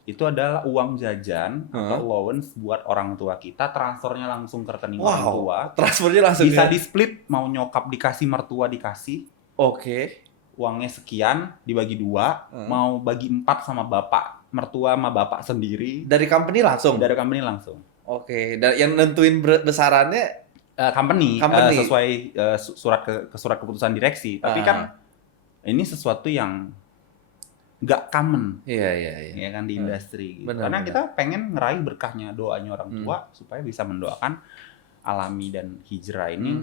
Itu adalah uang jajan atau allowance buat orang tua kita, transfernya langsung ke rekening orang tua. Transfernya langsung Bisa ya? di split, mau nyokap dikasih, mertua dikasih. Oke. Uangnya sekian dibagi 2, mau bagi 4 sama bapak, mertua sama bapak sendiri. Dari company langsung? Dari company langsung. Oke, dan yang nentuin besarannya Company. Company. Sesuai surat keputusan direksi. Tapi kan ini sesuatu yang nggak common, iya. ya kan di industri. Gitu. Benar, Karena benar. kita pengen ngeraih berkahnya doanya orang tua supaya bisa mendoakan Alami dan Hijrah ini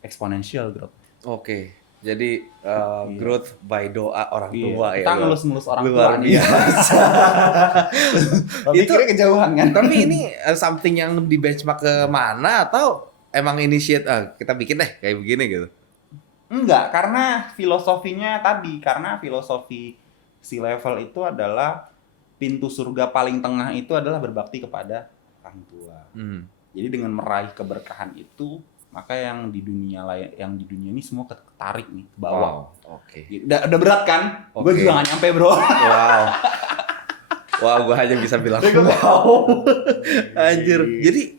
exponential growth. Oke. Jadi growth by doa orang tua ya. Kita ngelus-ngelus orang luar tua nih. biasa. Itu kejauhan kan. Tapi ini something yang di benchmark ke mana atau emang initiate kita bikin deh kayak begini gitu. Enggak, karena filosofinya tadi, karena filosofi C-level itu adalah pintu surga paling tengah itu adalah berbakti kepada orang tua. Jadi dengan meraih keberkahan itu, maka yang di dunia ini semua ketarik nih ke bawah. Oke. Udah berat kan? Gue Oke. juga gak nyampe, bro. Wow. Wow, gue hanya bisa bilang wow. Anjir. Jadi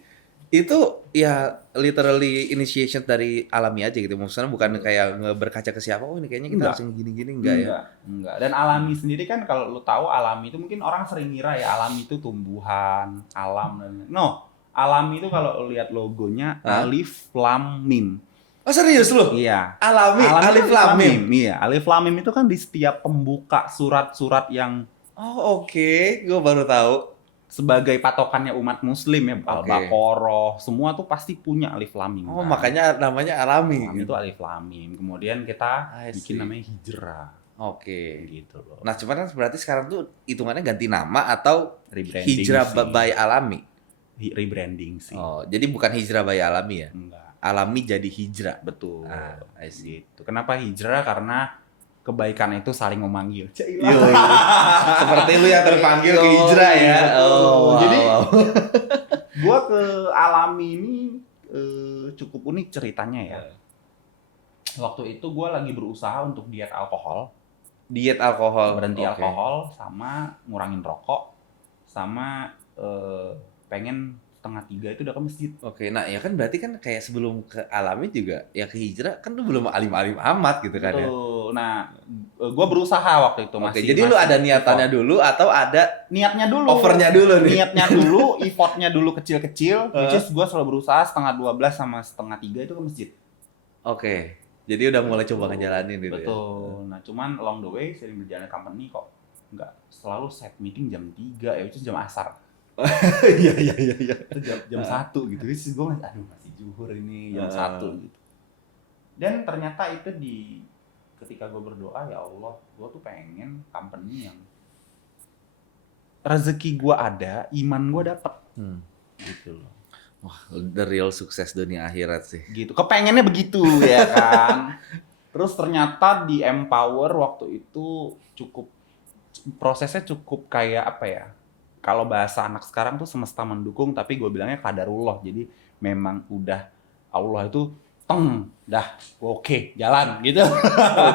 itu ya literally initiation dari Alami aja gitu. Maksudnya bukan kayak berkaca ke siapa, oh ini kayaknya kita Enggak. harus gini-gini, enggak ya? Enggak. Dan Alami sendiri kan kalau lu tahu Alami itu mungkin orang sering ngira ya Alami itu tumbuhan, alam dan no. Alami itu kalau lu lihat logonya Alif Lam Mim. Oh serius lu? Iya. Alami Alif Lam Mim. Iya, Alif Lam Mim itu kan di setiap pembuka surat-surat yang Oh oke, gue baru tahu. sebagai patokannya umat muslim ya, Al-Baqarah, semua tuh pasti punya Alif Lam Mim. Oh kan. makanya namanya Alami. Alami itu Alif Lam Mim. Kemudian kita I bikin see. namanya Hijrah. Oke. Gitu loh. Nah cuman kan berarti sekarang tuh hitungannya ganti nama atau Rebranding Hijrah sih. by Alami? Rebranding sih. Oh jadi bukan Hijrah by Alami ya? Enggak. Alami jadi Hijrah. Betul. I see. Gitu. Kenapa Hijrah? Karena kebaikan itu saling memanggil. Yoi. Seperti lu yang terpanggil ke Hijrah ya. Oh, wow. Jadi gua ke Alami ini cukup unik ceritanya ya. Waktu itu gua lagi berusaha untuk diet alkohol, Diet alkohol. berhenti Oke. alkohol, sama ngurangin rokok, sama pengen 2:30 itu udah ke masjid. Oke, nah ya kan berarti kan kayak sebelum ke Alamin juga ya ke Hijrah kan lu belum alim-alim amat gitu kan ya. Betul. Nah, gue berusaha waktu itu Oke, jadi lu ada niatannya effort. dulu atau ada Niatnya dulu. overnya dulu nih? Niatnya dulu, effortnya dulu kecil-kecil. Which is gue selalu berusaha 11:30 sama 2:30 itu ke masjid. Oke, jadi udah mulai coba ngejalanin gitu ya. Betul. Nah, cuman along the way sering berjalan company kok nggak selalu set meeting jam 3 ya, itu jam asar. Iya. Itu jam 1 gitu. Terus gue masih zuhur ini jam 1 gitu. Dan ternyata itu ketika gue berdoa, ya Allah, gue tuh pengen company yang rezeki gue ada, iman gue dapet. Gitu loh. Wah, the real sukses dunia akhirat sih. Gitu. Kepengennya begitu ya kan. Terus ternyata di Empower waktu itu prosesnya cukup kayak apa ya? Kalau bahasa anak sekarang tuh semesta mendukung, tapi gue bilangnya qadarullah. Jadi memang udah Allah itu dah oke, jalan gitu.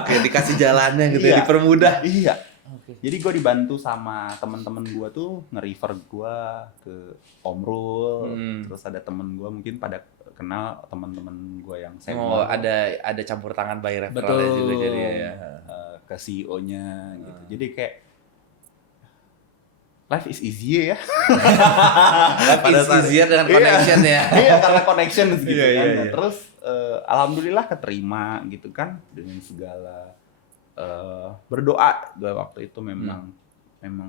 Oke, dikasih jalannya gitu ya, Iya. dipermudah. Iya. Oke. Jadi gue dibantu sama teman-teman gue tuh nge-refer gue ke Omrul. Terus ada temen gue mungkin pada kenal teman-teman gue yang Oh, senior. ada campur tangan by referral juga jadi ya. Ke CEO-nya gitu. Jadi kayak life is easy ya. Pada saat dia dengan connection ya. Iya, karena connection gitu Iya, kan. iya. Nah, terus alhamdulillah keterima gitu kan dengan segala berdoa gue waktu itu memang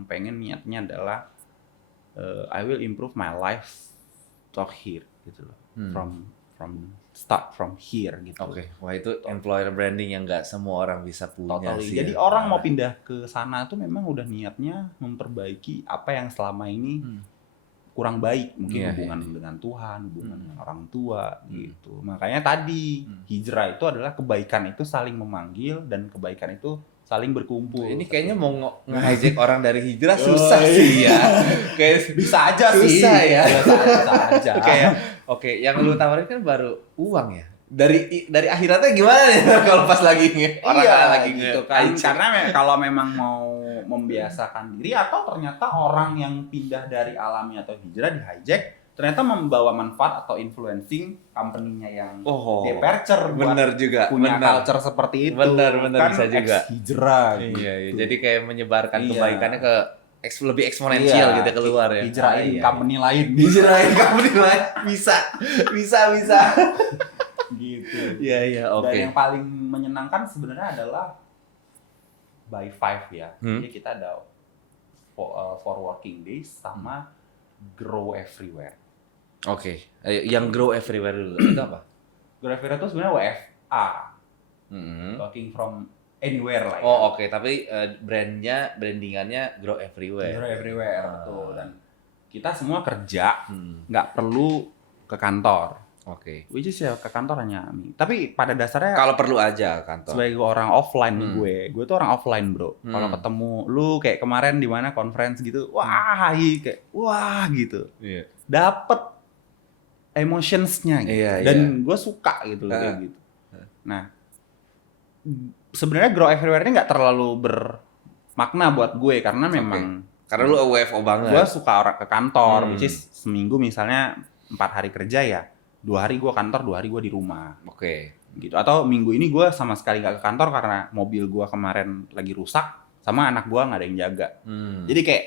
pengen niatnya adalah I will improve my life to here gitu loh. Start from here gitu. Oke, wah itu employer branding yang nggak semua orang bisa punya Totally. sih. Jadi ya. orang mau pindah ke sana tuh memang udah niatnya memperbaiki apa yang selama ini kurang baik, mungkin Iya, hubungan dengan Tuhan, hubungan dengan orang tua gitu. Makanya tadi hijrah itu adalah kebaikan itu saling memanggil dan kebaikan itu saling berkumpul. Ini kayaknya mau nge-hijack orang dari hijrah susah Oh, sih ya. Kayak bisa aja sih. susah ya. Bisa aja. Kayak oke, yang lu tawarin kan baru uang ya. Dari akhiratnya gimana nih kalau pas lagi orang lagi gitu kan. Karena kalau memang mau membiasakan diri atau ternyata orang yang pindah dari alami atau hijrah di hijack ternyata membawa manfaat atau influencing company-nya yang departure buat bener juga punya bener. culture seperti itu. Bener, kan bisa juga. Hijrah gitu. Iya. Jadi kayak menyebarkan Iya. kebaikannya ke lebih eksponensial gitu keluar ya. Hijrahin Iya. company lain. Hijrahin company lain. Bisa. Gitu. Iya, oke. Dan yang paling menyenangkan sebenarnya adalah by 5 ya. Jadi kita ada 4 working days sama grow everywhere. Oke. Yang grow everywhere dulu itu apa? Grow everywhere itu sebenarnya WFA. Working from anywhere lah ya. Oh, oke. Tapi brandingannya grow everywhere. Grow everywhere, betul. Dan kita semua kerja, nggak perlu ke kantor. Oke. Which is ya ke kantor hanya tapi pada dasarnya Kalau perlu aja kantor. sebagai orang offline nih gue tuh orang offline bro. Kalau ketemu lu kayak kemarin di mana conference gitu, wah gitu, Iya. dapet emotionsnya gitu. Iya, Dan gue suka gitu loh kayak gitu. Nah, sebenarnya grow everywhere ini nggak terlalu bermakna buat gue karena memang Karena lu WFO banget. gue suka orang ke kantor, which is seminggu misalnya 4 hari kerja ya. 2 hari gue kantor, 2 hari gue di rumah. Oke. Gitu. Atau minggu ini gue sama sekali nggak ke kantor karena mobil gue kemarin lagi rusak, sama anak gue nggak ada yang jaga. Jadi kayak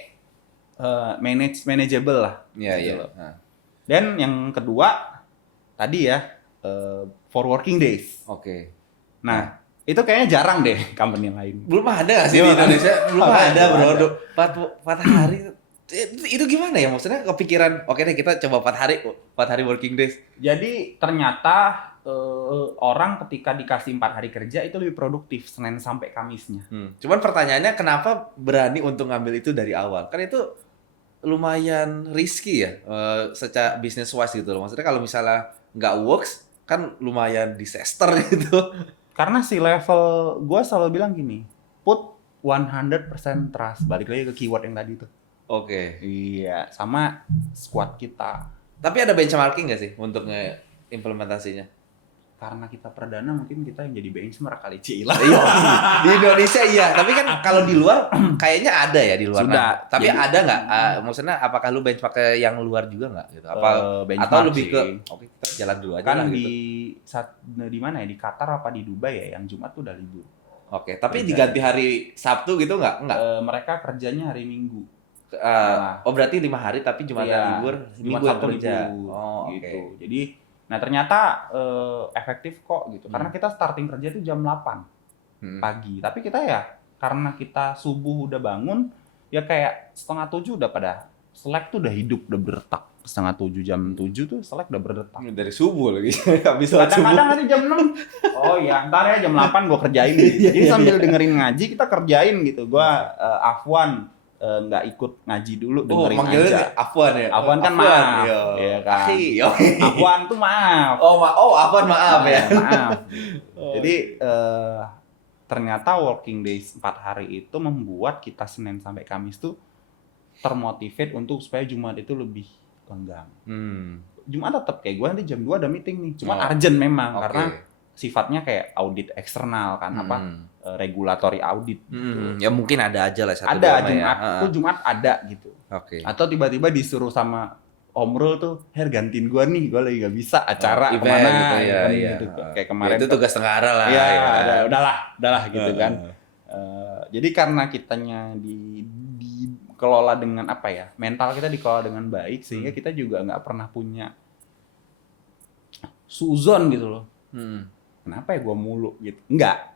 manageable lah. Iya, gitu iya. loh. Dan yang kedua tadi ya 4 working days. Oke. Nah itu kayaknya jarang deh company lain. Belum ada nggak sih di Indonesia? Belum ada bro. 4 hari. Itu gimana ya? Maksudnya kepikiran, oke deh kita coba 4 hari working days. Jadi ternyata orang ketika dikasih 4 hari kerja itu lebih produktif Senin sampai Kamisnya. Cuman pertanyaannya kenapa berani untuk ngambil itu dari awal? Kan itu lumayan risky ya, secara business wise gitu loh. Maksudnya kalau misalnya nggak works, kan lumayan disaster gitu. Karena si level gue selalu bilang gini, put 100% trust. Balik lagi ke keyword yang tadi tuh. Oke. Iya, sama squad kita. Tapi ada benchmarking nggak sih untuk implementasinya? karena kita perdana mungkin kita yang jadi benchmark kali Cila. Iya, di Indonesia iya, tapi kan kalau di luar kayaknya ada ya di luar. Sudah. Nah, tapi Jadi- ada nggak? Maksudnya apakah lu benchmark ke yang luar juga nggak gitu? Apa benchmark atau lebih sih. ke oke kita jalan dulu aja Kan lah di gitu. di mana ya, di Qatar apa di Dubai ya, yang Jumat tuh udah libur. Oke, tapi Beda. diganti hari Sabtu gitu nggak? Nggak. Mereka kerjanya hari Minggu. Oh berarti 5 hari tapi cuma Iya, libur, Jumat, Minggu yang Sabtu kerja. libur, Oh oke. gitu. Jadi, nah ternyata efektif kok gitu. Karena Hmm. kita starting kerja itu jam 8 Hmm. pagi. Tapi kita ya karena kita subuh udah bangun, ya kayak 6:30 udah pada Slack tuh udah hidup, udah berdetak. 6:30 jam 7 tuh Slack udah berdetak. Dari subuh lagi, habis sholat subuh. Kadang-kadang nanti jam 6. Oh iya, ntar ya jam 8 gue kerjain. Jadi sambil dengerin ngaji kita kerjain gitu. Gue Afwan nggak ikut ngaji dulu, Oh, dengerin manggilnya aja. Afwan ya? Afwan kan maaf. Iya. Iya kan. Akhi, oke. Afwan tuh maaf. Oh, Afwan maaf ya. Maaf. Oh. Jadi ternyata working days 4 hari itu membuat kita Senin sampai Kamis tuh termotivate untuk supaya Jumat itu lebih lenggang. Jumat tetap kayak gue nanti jam 2 ada meeting nih. Cuma Oh. urgent memang Oke. karena sifatnya kayak audit eksternal kan, apa regulatory audit. Ya mungkin ada aja lah satu Ada dua mah Jumat ya. tuh Jumat ada gitu. Oke. Atau tiba-tiba disuruh sama Om Rul tuh, Her gantiin gua nih, gua lagi gak bisa acara Event kemana gitu ya, event iya. gitu. Kayak kemarin itu tuh, tugas negara lah. ya, ya. udahlah gitu kan. Jadi karena kitanya dikelola dengan apa ya, mental kita dikelola dengan baik sehingga kita juga nggak pernah punya suzon gitu loh. Kenapa ya gua mulu gitu? Enggak.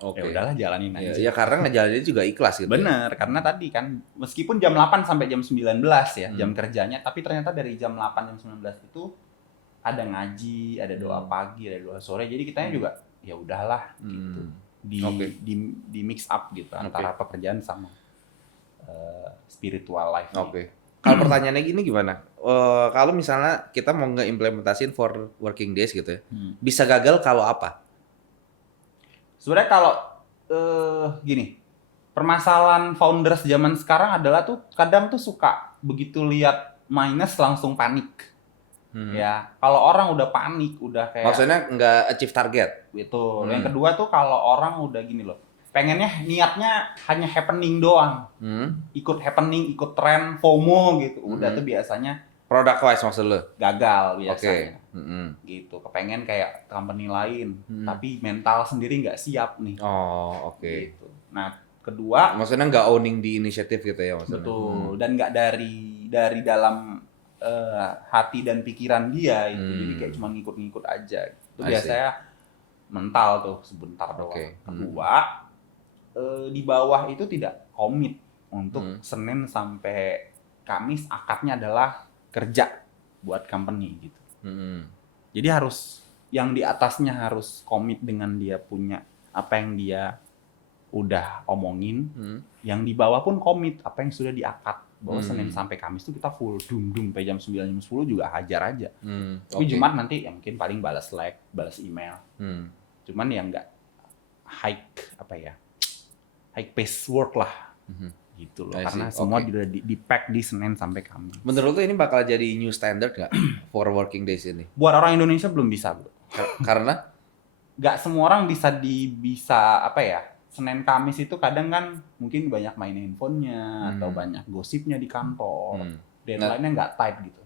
Oke. Ya udahlah jalanin Ya, aja. ya karena ngejalanin juga ikhlas gitu. Bener, karena tadi kan meskipun jam 8 sampai jam 19 ya jam kerjanya, tapi ternyata dari jam 8 jam 19 itu ada ngaji, ada doa pagi, ada doa sore. Jadi kitanya juga ya udahlah gitu. Oke. Di mix up gitu antara pekerjaan sama spiritual life. Oke. Kalau pertanyaannya gini gimana? Kalau misalnya kita mau ngeimplementasiin for working days gitu ya, bisa gagal kalau apa? Sebenarnya kalau gini, permasalahan founders zaman sekarang adalah tuh kadang tuh suka begitu lihat minus langsung panik. Ya, kalau orang udah panik, udah kayak Maksudnya nggak achieve target? gitu. Yang kedua tuh kalau orang udah gini loh, pengennya niatnya hanya happening doang, ikut happening, ikut tren, FOMO gitu. Udah tuh biasanya Product wise maksud lo? gagal Oke. biasanya. Gitu, kepengen kayak company lain, tapi mental sendiri nggak siap nih. Oh, oke. Gitu. Nah, kedua Maksudnya nggak owning di inisiatif gitu ya maksudnya? betul, dan nggak dari dalam hati dan pikiran dia itu, jadi kayak cuma ngikut-ngikut aja. Itu I see. biasanya mental tuh sebentar doang. Oke. Kedua, di bawah itu tidak komit untuk Senin sampai Kamis akadnya adalah kerja buat company gitu. Jadi harus yang di atasnya harus komit dengan dia punya apa yang dia udah omongin, yang di bawah pun komit apa yang sudah diakad bahwa Senin sampai Kamis tuh kita full dum sampai jam 9 jam 10 juga hajar aja. Tapi Oke. Jumat nanti ya mungkin paling balas Slack, balas email. Cuman ya nggak high pace work lah. Gitu loh. I see. Karena semua Oke. di pack di Senin sampai Kamis. Menurut lo ini bakal jadi new standard nggak for working days ini? Buat orang Indonesia belum bisa, bro. Karena? Nggak semua orang bisa Senin Kamis itu kadang kan mungkin banyak main handphonenya atau banyak gosipnya di kantor. Deadline-nya nggak tight gitu.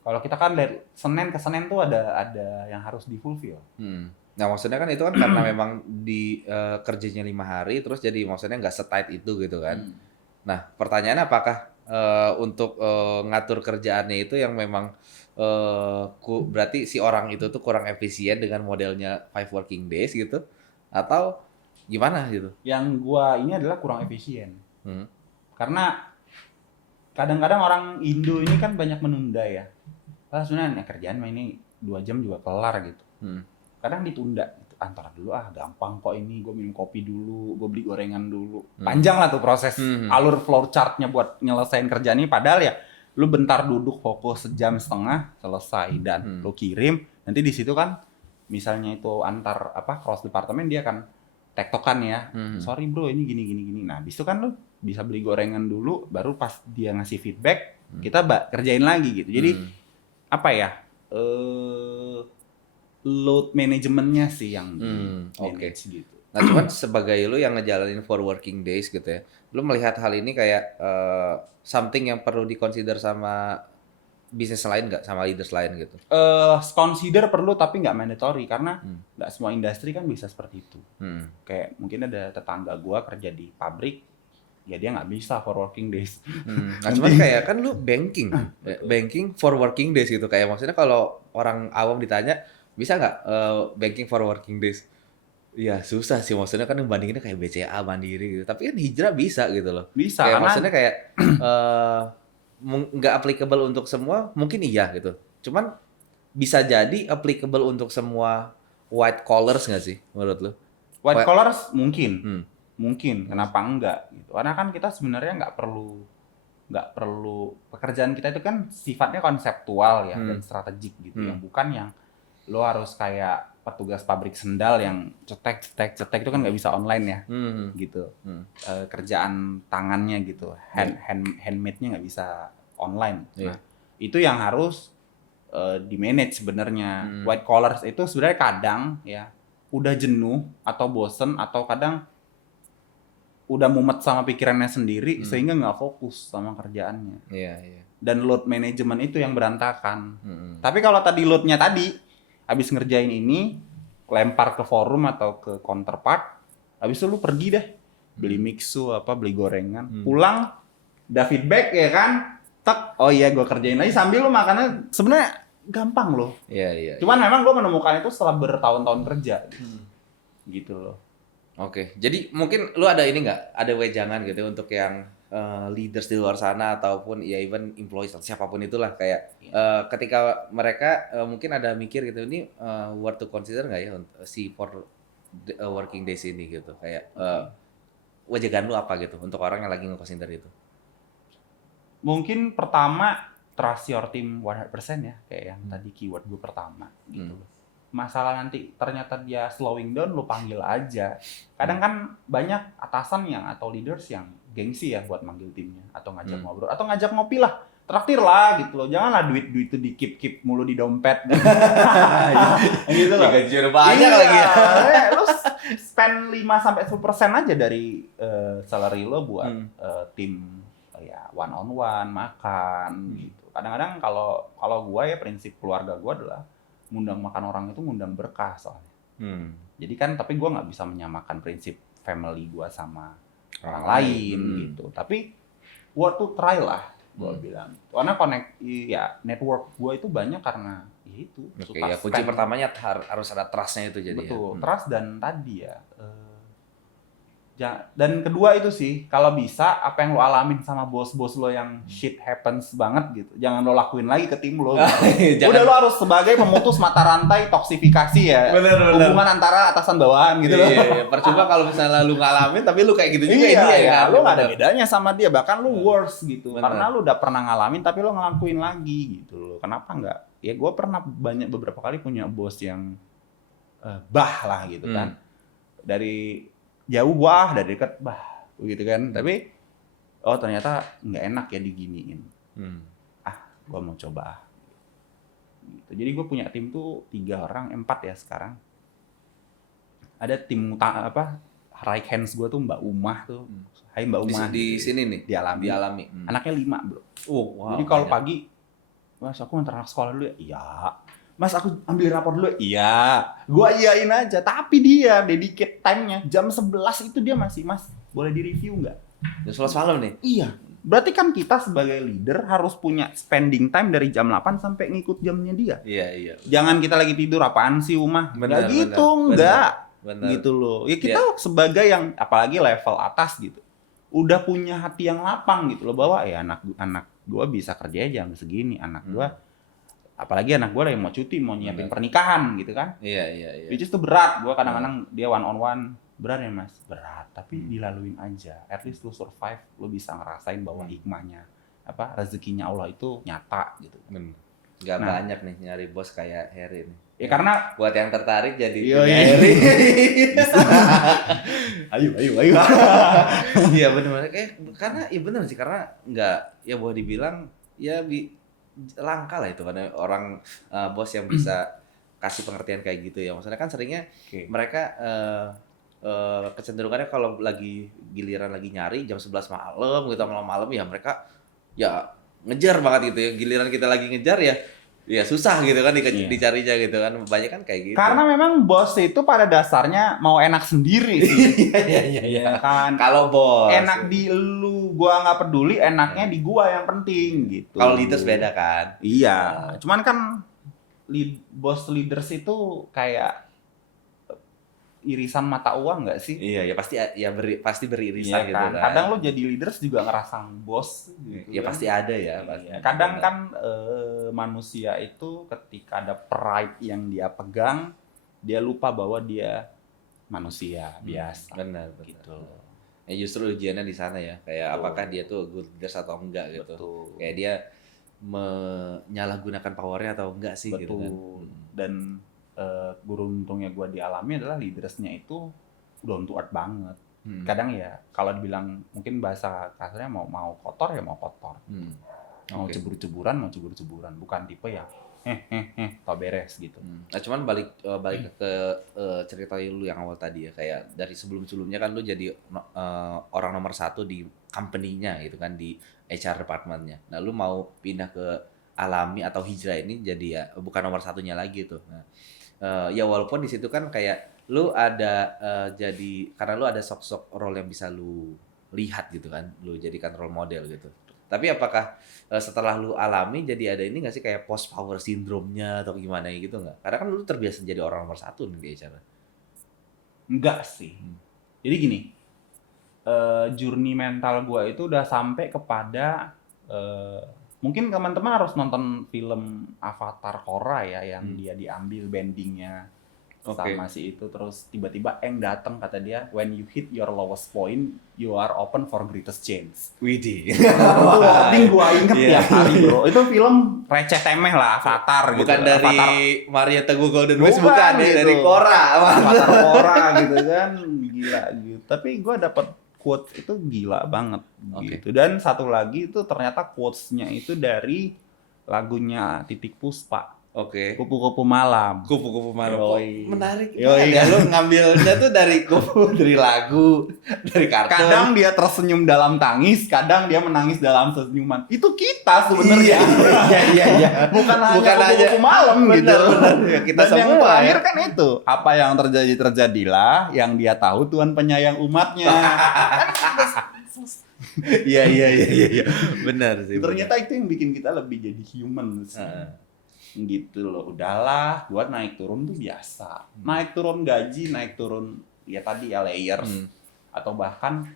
Kalau kita kan dari Senin ke Senin tuh ada yang harus di-fulfill. Nah maksudnya kan itu kan karena memang di kerjanya 5 hari terus jadi maksudnya nggak setight itu gitu kan. Nah pertanyaannya apakah untuk ngatur kerjaannya itu yang memang berarti si orang itu tuh kurang efisien dengan modelnya 5 working days gitu atau gimana gitu? Yang gua ini adalah kurang efisien. Karena kadang-kadang orang Indo ini kan banyak menunda ya. Sebenarnya kerjaan mah ini 2 jam juga kelar gitu. Kadang ditunda gitu. Antara dulu gampang kok ini, gue minum kopi dulu, gue beli gorengan dulu. Panjang lah tuh proses alur flow chart-nya buat nyelesain kerjaan ini. Padahal ya lu bentar duduk fokus sejam setengah selesai dan lu kirim. Nanti di situ kan misalnya itu antar cross departemen dia kan tektokan ya. Sorry bro ini gini. Nah di situ kan lu bisa beli gorengan dulu, baru pas dia ngasih feedback kita kerjain lagi gitu. Jadi load manajemennya sih yang Oke. manage gitu. Nah, cuman sebagai lu yang ngejalanin for working days gitu ya, lu melihat hal ini kayak something yang perlu diconsider sama bisnis lain nggak, sama leaders lain gitu? Consider perlu tapi nggak mandatory karena nggak semua industri kan bisa seperti itu. Kayak mungkin ada tetangga gua kerja di pabrik, ya dia nggak bisa for working days. Nah, cuman kayak kan lu banking for working days gitu, kayak maksudnya kalau orang awam ditanya bisa nggak banking for working days? Ya susah sih, maksudnya kan bandinginnya kayak BCA, Mandiri gitu. Tapi kan hijrah bisa gitu loh. Bisa Kayak karena maksudnya kayak nggak applicable untuk semua, mungkin iya gitu. Cuman bisa jadi applicable untuk semua white collars nggak sih menurut lu? white collars mungkin. Hmm. Mungkin, kenapa enggak gitu. Karena kan kita sebenarnya nggak perlu pekerjaan kita itu kan sifatnya konseptual ya dan strategik gitu, yang bukan yang lo harus kayak petugas pabrik sendal yang cetek itu kan nggak bisa online ya gitu. Kerjaan tangannya gitu, handmade-nya nggak bisa online. Nah, itu yang harus di manage sebenarnya. White collars itu sebenarnya kadang ya udah jenuh atau bosen atau kadang udah mumet sama pikirannya sendiri sehingga nggak fokus sama kerjaannya. Iya. Dan load management itu yang berantakan. Tapi kalau tadi loadnya tadi habis ngerjain ini lempar ke forum atau ke counterpart, habis itu lu pergi deh beli mixu beli gorengan, pulang udah feedback ya kan, tek, oh iya gue kerjain lagi sambil lu makannya. Sebenarnya gampang loh. Iya. Cuman memang gue menemukan itu setelah bertahun-tahun kerja gitu loh. Oke, jadi mungkin lu ada ini nggak, ada wejangan gitu untuk yang leaders di luar sana ataupun ya even employees siapapun itulah, kayak ketika mereka mungkin ada mikir gitu, ini worth to consider nggak ya si for working days ini gitu, kayak wejangan lu apa gitu untuk orang yang lagi nge-consider itu? Mungkin pertama trust your team 100% ya, kayak yang tadi keyword gue pertama gitu. Masalah nanti ternyata dia slowing down, lu panggil aja. Kadang kan banyak atasan yang atau leaders yang gengsi ya buat manggil timnya atau ngajak ngobrol atau ngajak ngopi lah, traktir lah gitu loh. Janganlah duit itu di keep mulu di dompet. Gitu loh. Gaji banyak lagi ya. Lu spend 5-10% aja dari salary lo buat tim ya one on one makan gitu. Kadang-kadang kalau gua ya prinsip keluarga gua adalah ngundang makan orang itu ngundang berkah soalnya. Jadi kan tapi gue nggak bisa menyamakan prinsip family gue sama orang lain gitu. Tapi gue tuh try lah gue bilang. Karena network gue itu banyak karena itu. Oke, ya kunci pertamanya harus ada trust-nya itu jadi. Betul, trust dan tadi dan kedua itu sih, kalau bisa apa yang lo alamin sama bos-bos lo yang shit happens banget gitu, jangan lo lakuin lagi ke tim lo. Gitu. Udah lo harus sebagai pemutus mata rantai toksifikasi ya. Bener. Hubungan antara atasan bawahan gitu loh. Iya. Percuma kalau misalnya lu ngalamin tapi lu kayak gitu juga dia ya. kan. Lo nggak ada bedanya sama dia, bahkan lo worse gitu. Bener. Karena lo udah pernah ngalamin tapi lo ngelakuin lagi gitu loh. Kenapa nggak? Ya gue pernah beberapa kali punya bos yang bah lah gitu kan. Dari jauh dari dekat gitu kan, tapi ternyata nggak enak ya diginiin. Gue mau coba gitu. Jadi gue punya tim tuh 3 orang, 4 ya sekarang. Ada tim right hands gue tuh Mbak Umah tuh. Hai Mbak Umah di sini nih dialami. Anaknya 5 bro. Wow, jadi kalau pagi, Mas aku nganter anak sekolah dulu ya. Iya. Mas aku ambil rapor dulu. Iya. Gua iyain aja. Tapi dia dedicate time-nya jam 11 itu dia masih, Mas, boleh di-review nggak? Jam 11 malam nih? Iya. Berarti kan kita sebagai leader harus punya spending time dari jam 8 sampai ngikut jamnya dia. Iya. Jangan kita lagi tidur, apaan sih Umah? Bener, ya gitu, enggak. Bener. Gitu loh. Ya kita sebagai yang apalagi level atas gitu. Udah punya hati yang lapang gitu loh, bahwa ya anak gua bisa kerja jam segini, anak gua apalagi anak gue lagi mau cuti, mau nyiapin pernikahan gitu kan. Iya. Which is tuh berat. Gue kadang-kadang dia one on one, berat ya Mas? Berat, tapi dilaluin aja. At least lu survive, lu bisa ngerasain bahwa hikmahnya rezekinya Allah itu nyata gitu. Gak banyak nih nyari bos kayak Heri nih. Ya karena buat yang tertarik jadi Heri. Ayo. Iya benar. Karena ya benar sih, karena nggak ya boleh dibilang ya langka lah itu kan orang bos yang bisa kasih pengertian kayak gitu ya. Maksudnya kan seringnya Oke. mereka kecenderungannya kalau lagi giliran lagi nyari jam 11 malam gitu malam-malam ya mereka ya ngejar banget gitu ya. Giliran kita lagi ngejar ya susah gitu kan Iya. dicarinya gitu kan. Banyak kan kayak gitu. Karena memang bos itu pada dasarnya mau enak sendiri sih. iya Iya kan. Kalau bos Enak di lu, gua nggak peduli, enaknya di gua yang penting gitu. kalau leaders beda kan. Iya, cuman kan bos leaders itu kayak irisan mata uang nggak sih? Iya, ya pasti beririsan Iya gitu kan. kan. Kadang lu jadi leaders juga ngerasa bos gitu. ya kan. pasti ada ya. Iya. Pasti. Kadang kan manusia itu ketika ada pride yang dia pegang, dia lupa bahwa dia manusia biasa. Benar. Gitu. Ya justru ujiannya di sana ya. Kayak Betul. apakah dia tuh good leaders atau enggak gitu. Betul. Kayak dia menyalahgunakan powernya atau enggak sih gitu kan. Betul. Dan beruntungnya gue dialami adalah leadersnya itu down to earth banget. Kadang ya kalau dibilang mungkin bahasa kasarnya mau kotor ya mau kotor. Mau Oke. cebur-ceburan bukan tipe yang tau beres gitu. Nah cuman balik ke cerita lu yang awal tadi ya, kayak dari sebelumnya kan lu jadi orang nomor 1 di company-nya gitu kan, di HR department-nya. Nah lu mau pindah ke alami atau hijrah ini jadi ya bukan nomor satunya lagi tuh. Nah, ya walaupun di situ kan kayak lu ada jadi karena lu ada sosok role yang bisa lu lihat gitu kan, lu jadikan role model gitu. Tapi apakah setelah lu alami jadi ada ini nggak sih kayak post power syndrome-nya atau gimana gitu nggak? Karena kan lu terbiasa jadi orang nomor 1 nih di HR. Enggak sih. Jadi gini, journey mental gue itu udah sampai kepada mungkin teman-teman harus nonton film Avatar Korra ya yang dia diambil bendingnya sama si itu, terus tiba-tiba Aang datang, kata dia when you hit your lowest point you are open for greatest change. Widih. Itu wording gue inget Iya. tiap hari bro. Itu film receh temeh lah, Avatar gitu. Bukan dari Avatar, Maria Teguh Golden Voice, Bukan bukan ya, gitu. dari Korra. Avatar Korra gitu kan, gila gitu. Tapi gue dapet quote itu gila banget gitu. Dan satu lagi itu ternyata quotes-nya itu dari lagunya Titik Puspa. Oke. Kupu-kupu malam. Kupu-kupu malam. Kok Yoi. menarik. Yoi. Ya lu ngambilnya tuh dari dari lagu, dari kartun. Kadang dia tersenyum dalam tangis, kadang dia menangis dalam senyuman. Itu kita sebenarnya. Iya. Bukan hanya Bukan aja. kupu-kupu malam gitu. Benar. Ya, kita Dan yang semua terakhir ya. kan itu, apa yang terjadi terjadilah, yang dia tahu Tuhan penyayang umatnya. Iya. Benar sih. Ternyata itu yang bikin kita lebih jadi human sih. Gitu loh. Udahlah, buat naik turun tuh biasa. Naik turun gaji, naik turun ya tadi ya layers, atau bahkan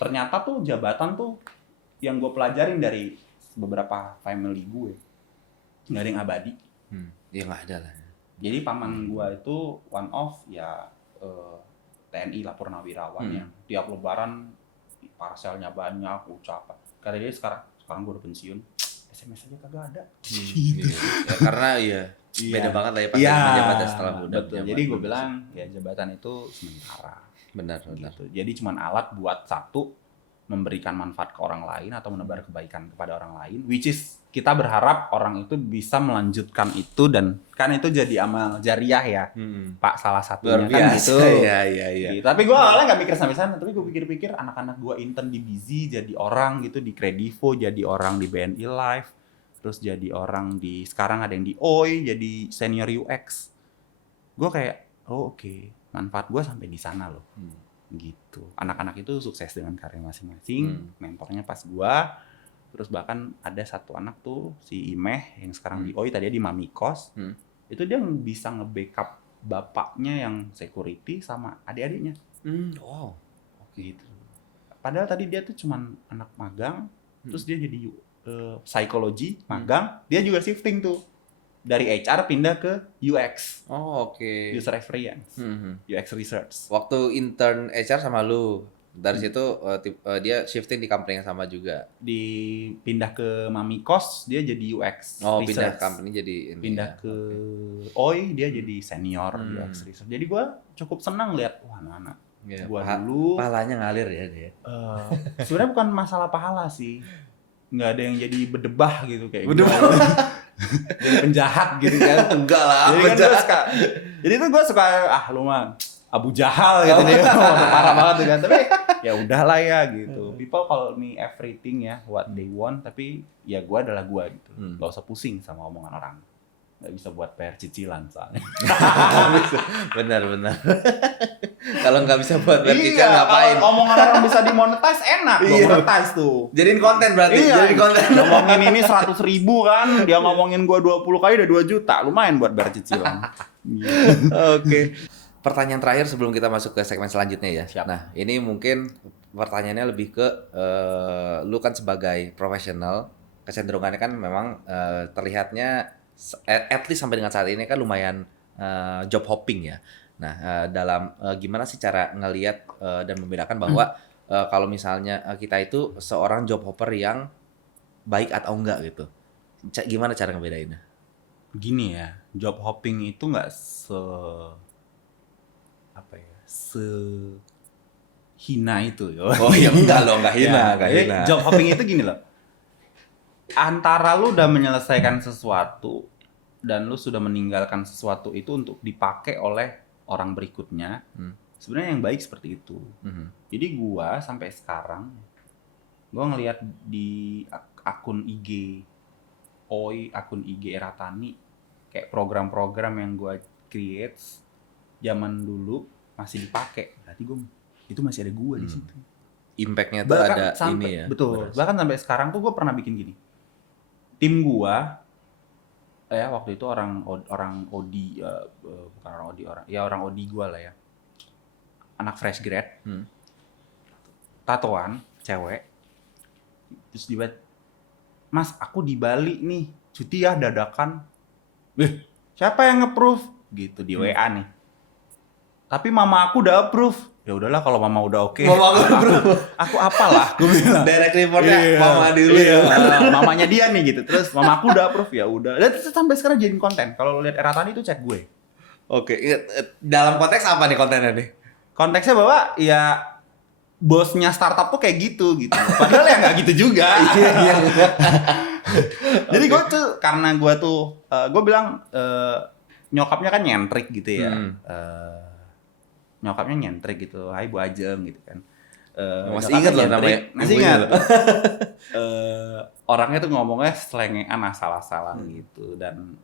ternyata tuh jabatan tuh yang gue pelajarin dari beberapa family gue nggak ada yang abadi. Ya nggak ada lah. Jadi paman gue itu one of ya TNI lah, purnawirawan yang tiap lebaran parcelnya banyak, ucapan. Karena dia sekarang gue udah pensiun, SMS aja kagak ada. Ya, karena beda banget lah ya pas menjabat setelah muda. Betul. Jadi gue bilang ya jabatan itu sementara. Benar. Gitu. Jadi cuman alat buat satu memberikan manfaat ke orang lain atau menebar kebaikan kepada orang lain, which is kita berharap orang itu bisa melanjutkan itu, dan kan itu jadi amal jariah ya, Pak, salah satunya Luar kan biasa. gitu. Iya. Gitu. Tapi gue awalnya nggak mikir sampai sana, tapi gue pikir-pikir anak-anak gue intern di Busy jadi orang gitu, di Kredivo jadi orang, di BNI Live, terus jadi orang di sekarang ada yang di OI jadi senior UX. Gue kayak oke, manfaat gue sampai di sana loh. Gitu. Anak-anak itu sukses dengan karir masing-masing, mentornya pas gua. Terus bahkan ada satu anak tuh si Imeh yang sekarang di OI, tadi di Mami Kos. Itu dia bisa nge-backup bapaknya yang security sama adik-adiknya. Wow. Gitu. Padahal tadi dia tuh cuman anak magang, terus dia jadi psikologi magang, dia juga shifting tuh dari HR pindah ke UX. Oh, oke. User experience. UX research. Waktu intern HR sama lu, dari situ dia shifting di company yang sama juga. Pindah ke Mami Kos, dia jadi UX Oh, research. pindah company jadi ini. Pindah ke OI, dia jadi senior UX research. Jadi gue cukup senang lihat, wah anak-anak. Ya, Gue dulu, pahalanya ngalir ya dia. sebenarnya bukan masalah pahala sih. Nggak ada yang jadi berdebah gitu kayak Berdebah. gua. jadi penjahat gitu kan. Enggak lah, Jadi kan gue suka, jadi tuh gue suka lu mah Abu Jahal gitu dia, parah banget tuh kan. Tapi ya udahlah ya gitu. People call me everything ya, what they want. Tapi ya gue adalah gue gitu. Gak usah pusing sama omongan orang. Gak bisa buat bayar cicilan soalnya. Benar. Kalau nggak bisa buat cicilan ngapain? Kalau omongan orang bisa dimonetize enak, gue monetize tuh. Jadiin konten berarti. Iya, Jadiin konten. ngomongin ini 100.000 kan, dia ngomongin gue 20 kali udah 2 juta, lumayan buat bayar cicilan. Oke. Pertanyaan terakhir sebelum kita masuk ke segmen selanjutnya ya. Siap. Nah, ini mungkin pertanyaannya lebih ke lu kan sebagai profesional, kecenderungannya kan memang terlihatnya at least sampai dengan saat ini kan lumayan job hopping ya. Nah, dalam gimana sih cara ngelihat dan membedakan bahwa kalau misalnya kita itu seorang job hopper yang baik atau enggak gitu. Gimana cara ngebedainnya? Gini ya, job hopping itu nggak hina itu ya. Oh ya enggak loh, enggak hina, Ya, enggak jadi hina. job hopping itu gini loh. Antara lu udah menyelesaikan sesuatu dan lu sudah meninggalkan sesuatu itu untuk dipakai oleh orang berikutnya. Sebenarnya yang baik seperti itu. Jadi gua sampai sekarang gua ngelihat di akun IG OI, akun IG Eratani, kayak program-program yang gua create zaman dulu masih dipakai. Berarti gua itu masih ada gua di situ. Impact-nya tuh Bahkan ada sampai, ini ya. betul. Beras. Bahkan sampai sekarang tuh gue pernah bikin gini. Tim gua ya waktu itu orang Odi bukan orang Odi, orang Odi gua lah ya. Anak fresh grad. Tatoan, cewek. Terus dia, "Mas, aku di Bali nih, cuti ya dadakan." Siapa yang nge-approve? Gitu di WA nih. Tapi mama aku udah approve. Ya udahlah kalau mama udah oke. Mama aku approve. Aku apalah, gue bilang. Direct reportnya Iya. mama dulu ya. Mamanya dia nih gitu. Terus mama aku udah approve, ya udah. Dan terus sampai sekarang jadiin konten. Kalau lihat Eratani itu chat gue. Oke, dalam konteks apa nih kontennya nih? Konteksnya bahwa ya bosnya startup tuh kayak gitu. Padahal ya nggak gitu juga. Iya. Jadi gue tuh karena gue tuh gue bilang nyokapnya kan nyentrik gitu ya. Nyokapnya nyentrik gitu. Hai Bu Ajeng gitu kan. Masih ingat loh namanya. Masih ingat. Orangnya tuh ngomongnya selengean asal-asalan gitu dan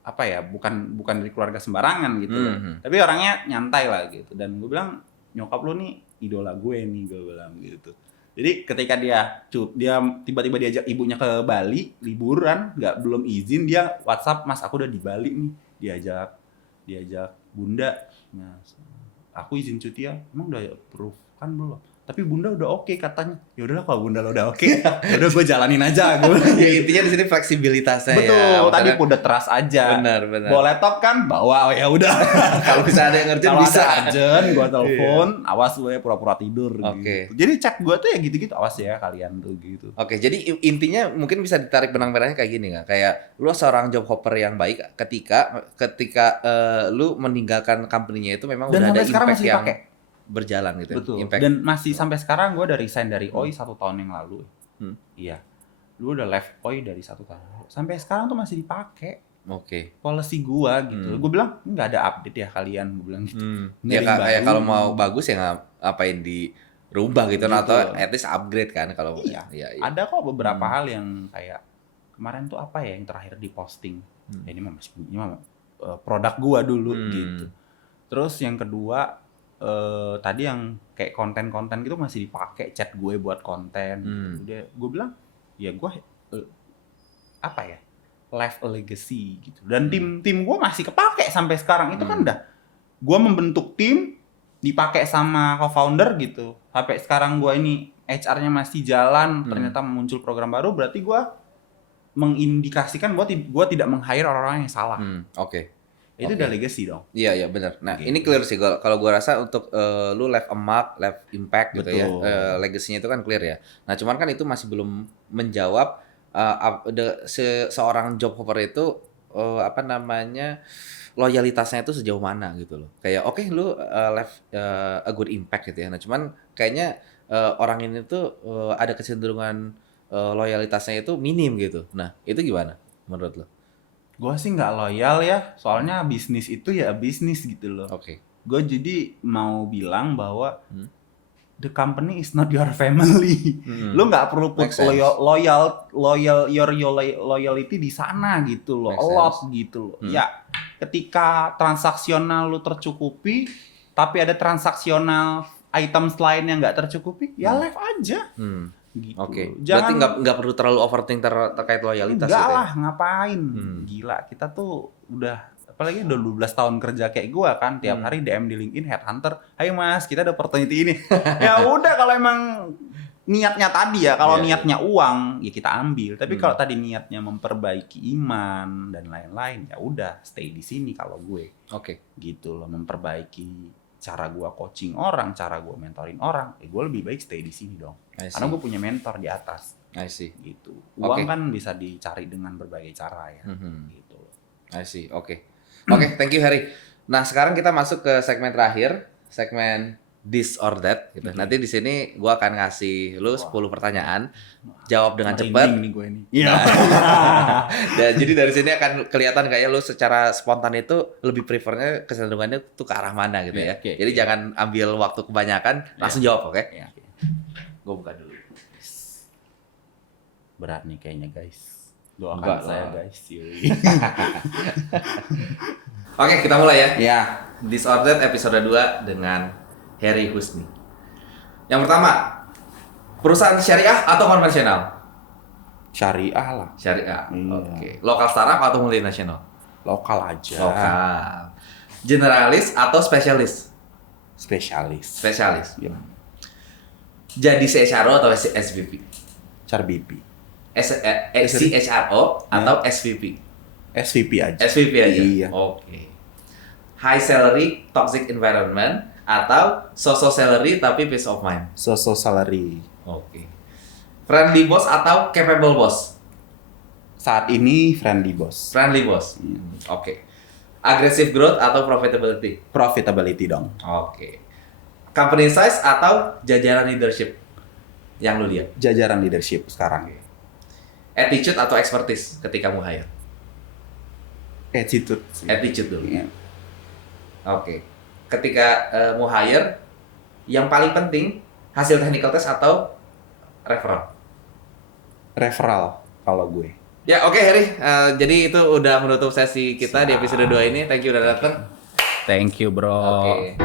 apa ya, bukan dari keluarga sembarangan gitu. Tapi orangnya nyantai lah gitu. Dan gue bilang nyokap lu nih idola gue nih, gue bilang gitu. Jadi ketika dia tiba-tiba diajak ibunya ke Bali liburan, belum izin, dia WhatsApp, "Mas, aku udah di Bali nih." Diajak Bunda. Nah, aku izin cuti ya. Emang udah approve kan belum? Tapi Bunda udah oke katanya. Ya udahlah kalau Bunda lo udah oke, udah gue jalanin aja gue. Ya intinya di sini fleksibilitasnya Betul, ya. tadi Maksudnya- udah trust aja. Benar. Bawa laptop kan, bawa, oh ya udah. Kalau bisa ada yang ngerjain Kalau bisa. ada urgent, gue telepon, awas gue pura-pura tidur. Oke. Gitu. Jadi chat gue tuh ya gitu-gitu, awas ya kalian tuh gitu. Oke, jadi intinya mungkin bisa ditarik benang merahnya kayak gini nggak? Kayak lu seorang job hopper yang baik ketika lu meninggalkan company-nya itu memang Dan udah ada sampai sekarang impact masih yang dipakai. berjalan gitu. Betul. Impact. Dan masih sampai sekarang gue udah resign dari OI 1 tahun yang lalu. Iya. Lu udah left OI dari 1 tahun lalu. Sampai sekarang tuh masih dipakai. Oke. Policy gue gitu. Gue bilang nggak ada update ya kalian. Gue bilang gitu. Ya Nyari kayak baru. kalau mau bagus ya ngapain dirubah gitu, Betul. atau at least upgrade kan kalau Iya. iya. Ada kok beberapa hal yang kayak kemarin tuh apa ya yang terakhir di posting. Ya, ini mah produk gua dulu gitu. Terus yang kedua tadi yang kayak konten-konten gitu masih dipakai chat gue buat konten. Udah gue bilang ya gue apa ya, left a legacy gitu. Dan tim gue masih kepake sampai sekarang. Itu kan udah gue membentuk tim dipakai sama co-founder gitu. Sampai sekarang gue ini HR-nya masih jalan, ternyata muncul program baru, berarti gue mengindikasikan bahwa gue tidak meng-hire orang-orang yang salah. Oke. Itu udah legacy dong. Iya benar. Nah, Gitu. ini clear sih kalau gua rasa untuk lu left a mark, left impact gitu ya. Betul. Legacy-nya itu kan clear ya. Nah, cuman kan itu masih belum menjawab seorang job hopper itu loyalitasnya itu sejauh mana gitu loh. Kayak oke, lu left a good impact gitu ya. Nah, cuman kayaknya orang ini tuh ada kecenderungan loyalitasnya itu minim gitu. Nah, itu gimana? menurut lo? Gue sih nggak loyal ya, soalnya bisnis itu ya bisnis gitu loh. Oke. Gue jadi mau bilang bahwa the company is not your family. Lu nggak perlu put Make sense. loyalty di sana gitu loh, Make a lot gitu loh. Ya, ketika transaksional lu tercukupi, tapi ada transaksional item lain yang nggak tercukupi, ya left aja. Gitu. Oke. Berarti nggak perlu terlalu overthink terkait loyalitas enggak gitu ya? lah, ngapain? Gila, kita tuh udah apalagi udah 12 tahun kerja kayak gua kan, tiap hari DM di LinkedIn headhunter, "Hai Mas, kita ada opportunity ini." Ya udah, kalau emang niatnya tadi ya, kalau niatnya uang ya kita ambil. Tapi kalau tadi niatnya memperbaiki iman dan lain-lain, ya udah stay di sini kalau gue. Oke. Gitu loh, memperbaiki cara gua coaching orang, cara gua mentorin orang, gue lebih baik stay di sini dong. I see. Karena gue punya mentor di atas. I see. Gitu. Uang Oke. kan bisa dicari dengan berbagai cara ya. Gitu. I see. Oke. Oke, thank you Harry. Nah, sekarang kita masuk ke segmen terakhir, segmen this or that gitu. Nanti di sini gua akan ngasih lu 10 pertanyaan. Jawab dengan cepat. Merinding nih gue nih. Iya. Dan jadi dari sini akan kelihatan kayak lu secara spontan itu lebih prefernya kecenderungannya tuh ke arah mana gitu ya. Oke, Jadi jangan ambil waktu kebanyakan, langsung jawab, oke? Iya. Gue buka dulu. Berat nih kayaknya guys. Doakan Enggak saya lah. guys. Yui. Oke, kita mulai ya. Ya. This or That episode 2 dengan Harry Husni. Yang pertama, perusahaan syariah atau konvensional? Syariah lah. Syariah. Iya. Oke. Lokal startup atau multinasional? Lokal aja. Lokal. Generalis atau spesialis? Spesialis. Spesialis. Ya. Jadi CHRO atau SVP? Carbipi. CHRO atau SVP? SVP aja. SVP aja? Iya. Oke. High salary, toxic environment atau so-so salary tapi peace of mind? So salary. Oke. Friendly boss atau capable boss? Saat ini friendly boss. Friendly boss. Oke. Aggressive growth atau profitability? Profitability dong. Oke. Company size atau jajaran leadership? Yang lu lihat. Jajaran leadership sekarang. Attitude atau expertise ketika mau hire? Attitude. Attitude dulu. Iya. Oke. Ketika mau hire, yang paling penting hasil technical test atau referral? Referral kalau gue. Ya oke Harry, jadi itu udah menutup sesi kita di episode 2 ini. Thank you udah datang. Thank you bro. Oke.